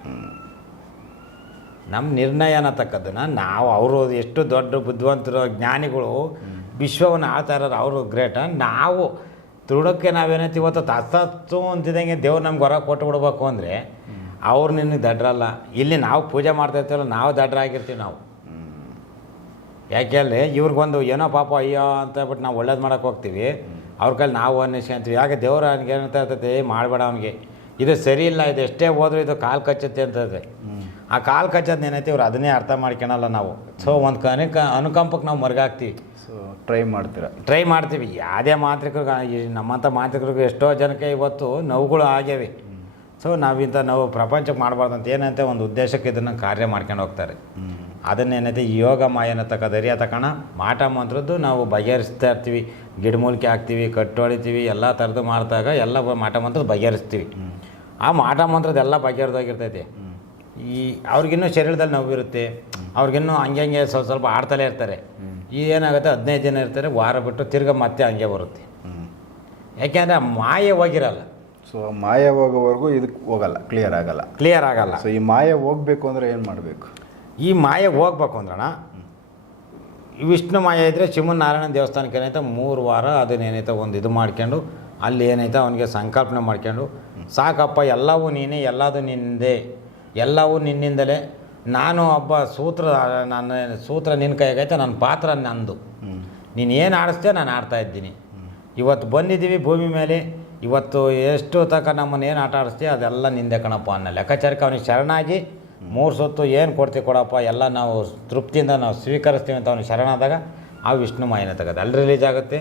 ನಮ್ಮ ನಿರ್ಣಯ ಅನ್ನತಕ್ಕದ್ದನ್ನ ನಾವು ಅವರು ಎಷ್ಟು ದೊಡ್ಡ ಬುದ್ಧಿವಂತರು ಜ್ಞಾನಿಗಳು ವಿಶ್ವವನ್ನು ಆಳ್ತಾ ಇರೋರು ಅವರು ಗ್ರೇಟ. ನಾವು ತುಡುಕ್ಕೆ ನಾವೇನೈತಿ ಇವತ್ತು ತಸ್ತತ್ತು ಅಂತಿದ್ದಂಗೆ ದೇವ್ರು ನಮ್ಗೆ ಹೊರ ಕೊಟ್ಟು ಬಿಡ್ಬೇಕು ಅಂದರೆ ಅವ್ರು ನಿನಗೆ ದಡ್ರಲ್ಲ. ಇಲ್ಲಿ ನಾವು ಪೂಜೆ ಮಾಡ್ತಾ ಇರ್ತೀವಲ್ಲ ನಾವು ದಡ್ರಾಗಿರ್ತೀವಿ ನಾವು. ಯಾಕೆಂದರೆ ಇವ್ರಿಗೊಂದು ಏನೋ ಪಾಪ ಅಯ್ಯೋ ಅಂತ ಹೇಳ್ಬಿಟ್ಟು ನಾವು ಒಳ್ಳೇದು ಮಾಡೋಕೆ ಹೋಗ್ತೀವಿ. ಅವ್ರ ಕೈಲಿ ನಾವು ಅನ್ನಿಸ್ಕೊಂತೀವಿ ಯಾಕೆ ದೇವ್ರು ಅವ್ನಿಗೆ ಏನಂತ ಇರ್ತೈತೆ ಮಾಡಬೇಡ ಅವನಿಗೆ. ಇದು ಸರಿ ಇಲ್ಲ ಇದು ಎಷ್ಟೇ ಹೋದ್ರೂ ಇದು ಕಾಲು ಕಚ್ಚುತ್ತೆ ಅಂತದೆ ಆ ಕಾಲು ಕಚ್ಚೋದು ಏನೈತಿ ಇವ್ರು ಅದನ್ನೇ ಅರ್ಥ ಮಾಡ್ಕೊಳಲ್ಲ ನಾವು. ಸೊ ಒಂದು ಕನಕ ಅನುಕಂಪಕ್ಕೆ ನಾವು ಮರ್ಗಾಗ್ತೀವಿ ಸೊ ಟ್ರೈ ಮಾಡ್ತೀರ? ಟ್ರೈ ಮಾಡ್ತೀವಿ. ಯಾವುದೇ ಮಾಂತ್ರಿಕರಿಗೆ ಈ ನಮ್ಮಂಥ ಮಾಂತ್ರಿಕರಿಗೆ ಎಷ್ಟೋ ಜನಕ್ಕೆ ಇವತ್ತು ನೋವುಗಳು ಆಗ್ಯಾವೆ. ಸೊ ನಾವಿಂಥ ನಾವು ಪ್ರಪಂಚಕ್ಕೆ ಮಾಡಬಾರ್ದು ಅಂತ ಏನಂತ ಒಂದು ಉದ್ದೇಶಕ್ಕೆ ಇದನ್ನು ಕಾರ್ಯ ಮಾಡ್ಕೊಂಡು ಹೋಗ್ತಾರೆ. ಅದನ್ನೇನೈತೆ ಈ ಯೋಗ ಮಾಯನ ತಕ್ಕ ಧೈರ್ಯ ತಕೋಣ ಮಾಟ ಮಂತ್ರದ್ದು ನಾವು ಬಗೆಹರಿಸ್ತಾ ಇರ್ತೀವಿ. ಗಿಡಮೂಲಿಕೆ ಹಾಕ್ತೀವಿ ಕಟ್ಟೊಳಿತೀವಿ ಎಲ್ಲ ಥರದ್ದು ಮಾಡಿದಾಗ ಎಲ್ಲ ಮಾಟ ಮಂತ್ರದ್ದು ಬಗೆಹರಿಸ್ತೀವಿ. ಆ ಮಾಟ ಮಂತ್ರದ ಎಲ್ಲ ಬಗೆಹರಿದೋಗಿರ್ತೈತೆ. ಈ ಅವ್ರಿಗಿನ್ನೂ ಶರೀರದಲ್ಲಿ ನೋವಿರುತ್ತೆ ಅವ್ರಿಗಿನ್ನೂ ಹಂಗೆ ಹಂಗೆ ಸ್ವಲ್ಪ ಸ್ವಲ್ಪ ಆಡ್ತಲೇ ಇರ್ತಾರೆ. ಈ ಏನಾಗುತ್ತೆ? ಹದಿನೈದು ಜನ ಇರ್ತಾರೆ. ವಾರ ಬಿಟ್ಟು ತಿರ್ಗಾ ಮತ್ತೆ ಹಂಗೆ ಬರುತ್ತೆ. ಯಾಕೆಂದರೆ ಮಾಯೆ ಹೋಗಿರಲ್ಲ. ಸೊ ಮಾಯ ಹೋಗೋವರೆಗೂ ಇದಕ್ಕೆ ಹೋಗಲ್ಲ. ಕ್ಲಿಯರ್ ಆಗಲ್ಲ. ಕ್ಲಿಯರ್ ಆಗಲ್ಲ. ಸೊ ಈ ಮಾಯ ಹೋಗಬೇಕು ಅಂದರೆ ಏನು ಮಾಡಬೇಕು? ಈ ಮಾಯೆ ಹೋಗ್ಬೇಕು ಅಂದ್ರಣ ವಿಷ್ಣು ಮಾಯೆ ಇದ್ದರೆ ಶಿವನಾರಾಯಣ ದೇವಸ್ಥಾನಕ್ಕೆ ಏನೈತೆ? ಮೂರು ವಾರ ಅದನ್ನೇನೈತೆ ಒಂದು ಇದು ಮಾಡ್ಕೊಂಡು, ಅಲ್ಲಿ ಏನೈತೆ? ಅವನಿಗೆ ಸಂಕಲ್ಪನೆ ಮಾಡ್ಕೊಂಡು, ಸಾಕಪ್ಪ, ಎಲ್ಲವೂ ನೀನೇ, ಎಲ್ಲದು ನಿಂದೆ, ಎಲ್ಲವೂ ನಿನ್ನಿಂದಲೇ. ನಾನು ಒಬ್ಬ ಸೂತ್ರ, ನನ್ನ ಸೂತ್ರ ನಿನ್ನ ಕೈಗೈತೆ ನನ್ನ ಪಾತ್ರ ನಂದು. ನೀನು ಏನು ಆಡಿಸ್ತೀಯ ನಾನು ಆಡ್ತಾ ಇದ್ದೀನಿ. ಇವತ್ತು ಬಂದಿದ್ದೀವಿ ಭೂಮಿ ಮೇಲೆ, ಇವತ್ತು ಎಷ್ಟು ತನಕ ನಮ್ಮನ್ನು ಏನು ಆಟ ಆಡಿಸ್ತೀಯ ಅದೆಲ್ಲ ನಿಂದೆ ಕಣಪ್ಪ ಅನ್ನೋ ಲೆಕ್ಕಾಚಾರಕ್ಕೆ ಅವನಿಗೆ ಶರಣಾಗಿ ಮೂರು ಸೊತ್ತು ಏನು ಕೊಡ್ತೀವಿ ಕೊಡಪ್ಪ, ಎಲ್ಲ ನಾವು ತೃಪ್ತಿಯಿಂದ ನಾವು ಸ್ವೀಕರಿಸ್ತೀವಿ ಅಂತ ಅವನು ಶರಣಾದಾಗ ಆ ವಿಷ್ಣು ಮಾಯನ ತಗದು ಅಲ್ಲಿ ರಿಲೀಸ್ ಆಗುತ್ತೆ.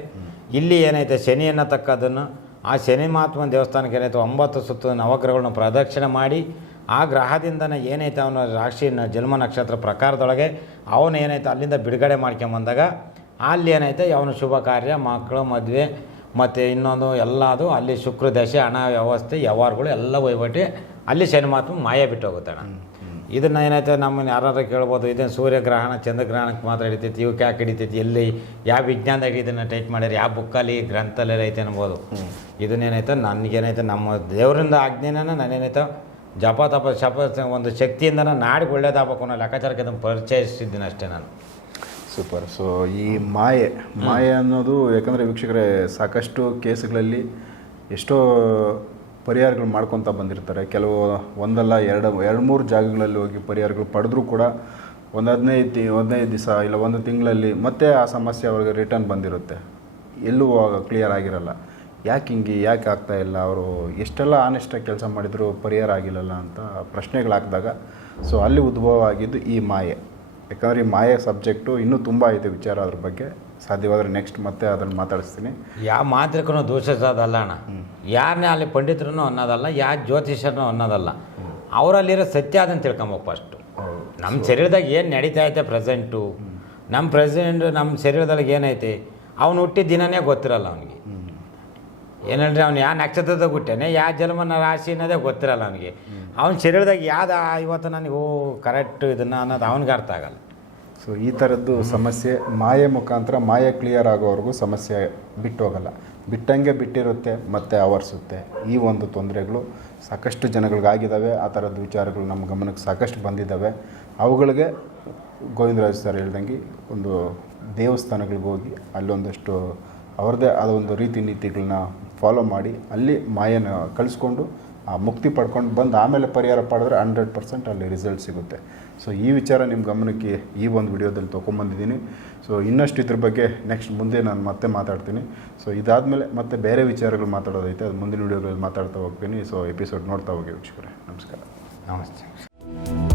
ಇಲ್ಲಿ ಏನೈತೆ ಶನಿಯನ್ನು ತಕ್ಕದನ್ನು ಆ ಶನಿ ಮಹಾತ್ಮನ ದೇವಸ್ಥಾನಕ್ಕೆ ಏನೈತೆ ಒಂಬತ್ತು ಸುತ್ತು ನವಗ್ರಹಗಳನ್ನು ಪ್ರದಕ್ಷಿಣೆ ಮಾಡಿ ಆ ಗ್ರಹದಿಂದನೇ ಏನೈತೆ ಅವನ ರಾಶಿ ಜನ್ಮ ನಕ್ಷತ್ರ ಪ್ರಕಾರದೊಳಗೆ, ಅವನು ಏನೈತೆ ಅಲ್ಲಿಂದ ಬಿಡುಗಡೆ ಮಾಡ್ಕೊಂಬಂದಾಗ ಅಲ್ಲಿ ಏನೈತೆ ಅವನ ಶುಭ ಕಾರ್ಯ, ಮಕ್ಕಳು, ಮದುವೆ, ಮತ್ತು ಇನ್ನೊಂದು ಎಲ್ಲದು, ಅಲ್ಲಿ ಶುಕ್ರ ದಶೆ ಹಣ ವ್ಯವಸ್ಥೆ ವ್ಯವಹಾರಗಳು ಎಲ್ಲ ವಹಿವಾಟಿ, ಅಲ್ಲಿ ಶನಿ ಮಹಾತ್ಮ ಮಾಯ ಬಿಟ್ಟು ಹೋಗುತ್ತೆ ಅಣ್ಣ. ಇದನ್ನು ಏನಾಯ್ತು? ನಮ್ಮನ್ನು ಯಾರು ಕೇಳ್ಬೋದು. ಇದೇನು ಸೂರ್ಯಗ್ರಹಣ ಚಂದ್ರಗ್ರಹಣಕ್ಕೆ ಮಾತ್ರ ಹಿಡಿತೈತಿ ಇವಕ್ಕೆ ಯಾಕೆ ಹಿಡಿತೈತಿ? ಎಲ್ಲಿ ಯಾವ ವಿಜ್ಞಾನದಾಗ ಇದನ್ನು ಟೈಟ್ ಮಾಡ್ಯಾರ? ಯಾವ ಬುಕ್ಕಲ್ಲಿ ಗ್ರಂಥದಲ್ಲಿ ಐತೆ ಅನ್ಬೋದು. ಇದನ್ನೇನಾಯ್ತು? ನನಗೇನೈತೆ ನಮ್ಮ ದೇವರಿಂದ ಆಜ್ಞೆನ ನಾನೇನೈತೆ ಜಪ ತಪ ಶಪ ಒಂದು ಶಕ್ತಿಯಿಂದ ನಾಡಿಗೆ ಒಳ್ಳೇದಾಗಬೇಕು ಅನ್ನೋ ಲೆಕ್ಕಾಚಾರಕ್ಕೆ ಇದನ್ನು ಪರಿಚಯಿಸಿದ್ದೀನಿ ಅಷ್ಟೇ ನಾನು. ಸೂಪರ್. ಸೊ ಈ ಮಾಯೆ ಮಾಯೆ ಅನ್ನೋದು ಯಾಕಂದರೆ ವೀಕ್ಷಕರೇ ಸಾಕಷ್ಟು ಕೇಸ್ಗಳಲ್ಲಿ ಎಷ್ಟೋ ಪರಿಹಾರಗಳು ಮಾಡ್ಕೊತ ಬಂದಿರ್ತಾರೆ. ಕೆಲವು ಒಂದಲ್ಲ ಎರಡು ಎರಡು ಮೂರು ಜಾಗಗಳಲ್ಲಿ ಹೋಗಿ ಪರಿಹಾರಗಳು ಪಡೆದ್ರೂ ಕೂಡ ಒಂದು ಹದಿನೈದು ತಿ, ಹದಿನೈದು ದಿವಸ ಇಲ್ಲ ಒಂದು ತಿಂಗಳಲ್ಲಿ ಮತ್ತೆ ಆ ಸಮಸ್ಯೆ ಅವ್ರಿಗೆ ರಿಟರ್ನ್ ಬಂದಿರುತ್ತೆ. ಎಲ್ಲೂ ಕ್ಲಿಯರ್ ಆಗಿರಲ್ಲ. ಯಾಕೆ ಹಿಂಗೆ, ಯಾಕೆ ಆಗ್ತಾ ಇಲ್ಲ? ಅವರು ಎಷ್ಟೆಲ್ಲ ಆನೆಸ್ಟಾಗಿ ಕೆಲಸ ಮಾಡಿದರೂ ಪರಿಹಾರ ಆಗಿಲ್ಲಲ್ಲ ಅಂತ ಪ್ರಶ್ನೆಗಳು ಹಾಕಿದಾಗ ಸೊ ಅಲ್ಲಿ ಉದ್ಭವ ಆಗಿದ್ದು ಈ ಮಾಯೆ. ಯಾಕಂದರೆ ಈ ಮಾಯೆ ಸಬ್ಜೆಕ್ಟು ಇನ್ನೂ ತುಂಬ ಐತೆ ವಿಚಾರ ಅದ್ರ ಬಗ್ಗೆ. ಸಾಧ್ಯವಾದರೆ ನೆಕ್ಸ್ಟ್ ಮತ್ತೆ ಅದನ್ನು ಮಾತಾಡಿಸ್ತೀನಿ. ಯಾವ ಮಾತ್ರಕ್ಕೂ ದೋಷಿಸೋದಲ್ಲ ಅಣ್ಣ. ಯಾರನ್ನೇ ಅಲ್ಲಿ ಪಂಡಿತರನ್ನು ಅನ್ನೋದಲ್ಲ ಯಾವ ಜ್ಯೋತಿಷರನ್ನು ಅನ್ನೋದಲ್ಲ. ಅವರಲ್ಲಿರೋ ಸತ್ಯ ಅದನ್ನು ತಿಳ್ಕೊಬೇಕು ಫಸ್ಟು ನಮ್ಮ ಶರೀರದಾಗ ಏನು ನಡೀತಾ ಐತೆ ಪ್ರೆಸೆಂಟು ನಮ್ಮ ಪ್ರೆಸೆಂಟ್ ನಮ್ಮ ಶರೀರದೊಳಗೆ ಏನೈತೆ? ಅವನು ಹುಟ್ಟಿದ ದಿನನೇ ಗೊತ್ತಿರಲ್ಲ ಅವನಿಗೆ. ಏನಂದ್ರೆ ಅವ್ನು ಯಾವ ನಕ್ಷತ್ರದಾಗ ಹುಟ್ಟಾನೆ ಯಾವ ಜನ್ಮನ ರಾಶಿ ಅನ್ನೋದೇ ಗೊತ್ತಿರಲ್ಲ ಅವನಿಗೆ. ಅವ್ನ ಶರೀರದಾಗ ಯಾವ್ದು ಇವತ್ತು ನನಗೆ ಓ ಕರೆಕ್ಟ್ ಇದನ್ನು ಅನ್ನೋದು ಅವ್ನಿಗೆ ಅರ್ಥ ಆಗಲ್ಲ. ಸೊ ಈ ಥರದ್ದು ಸಮಸ್ಯೆ ಮಾಯೆ ಮುಖಾಂತರ, ಮಾಯೆ ಕ್ಲಿಯರ್ ಆಗೋವರೆಗೂ ಸಮಸ್ಯೆ ಬಿಟ್ಟೋಗಲ್ಲ. ಬಿಟ್ಟಂಗೆ ಬಿಟ್ಟಿರುತ್ತೆ, ಮತ್ತೆ ಆವರಿಸುತ್ತೆ. ಈ ಒಂದು ತೊಂದರೆಗಳು ಸಾಕಷ್ಟು ಜನಗಳಿಗಾಗಿದ್ದಾವೆ. ಆ ಥರದ ವಿಚಾರಗಳು ನಮ್ಮ ಗಮನಕ್ಕೆ ಸಾಕಷ್ಟು ಬಂದಿದ್ದಾವೆ. ಅವುಗಳಿಗೆ ಗೋವಿಂದರಾಜ್ ಸರ್ ಹೇಳ್ದಂಗೆ ಒಂದು ದೇವಸ್ಥಾನಗಳಿಗೆ ಹೋಗಿ ಅಲ್ಲೊಂದಷ್ಟು ಅವ್ರದ್ದೇ ಆದ ಒಂದು ರೀತಿ ನೀತಿಗಳನ್ನ ಫಾಲೋ ಮಾಡಿ ಅಲ್ಲಿ ಮಾಯನ ಕಳಿಸ್ಕೊಂಡು, ಆ ಮುಕ್ತಿ ಪಡ್ಕೊಂಡು ಬಂದು ಆಮೇಲೆ ಪರಿಹಾರ ಪಡೆದ್ರೆ ಹಂಡ್ರೆಡ್ ಪರ್ಸೆಂಟ್ ಅಲ್ಲಿ ರಿಸಲ್ಟ್ ಸಿಗುತ್ತೆ. ಸೊ ಈ ವಿಚಾರ ನಿಮ್ಮ ಗಮನಕ್ಕೆ ಈ ಒಂದು ವಿಡಿಯೋದಲ್ಲಿ ತೊಗೊಂಬಂದಿದ್ದೀನಿ ಸೊ ಇನ್ನಷ್ಟು ಇದ್ರ ಬಗ್ಗೆ ನೆಕ್ಸ್ಟ್ ಮುಂದೆ ನಾನು ಮತ್ತೆ ಮಾತಾಡ್ತೀನಿ. ಸೊ ಇದಾದಮೇಲೆ ಮತ್ತೆ ಬೇರೆ ವಿಚಾರಗಳು ಮಾತಾಡೋದೈತೆ, ಅದು ಮುಂದಿನ ವಿಡಿಯೋಗಳಲ್ಲಿ ಮಾತಾಡ್ತಾ ಹೋಗ್ತೀನಿ. ಸೊ ಎಪಿಸೋಡ್ ನೋಡ್ತಾ ಹೋಗಿ ವೀಕ್ಷಕರೇ. ನಮಸ್ಕಾರ. ನಮಸ್ತೆ.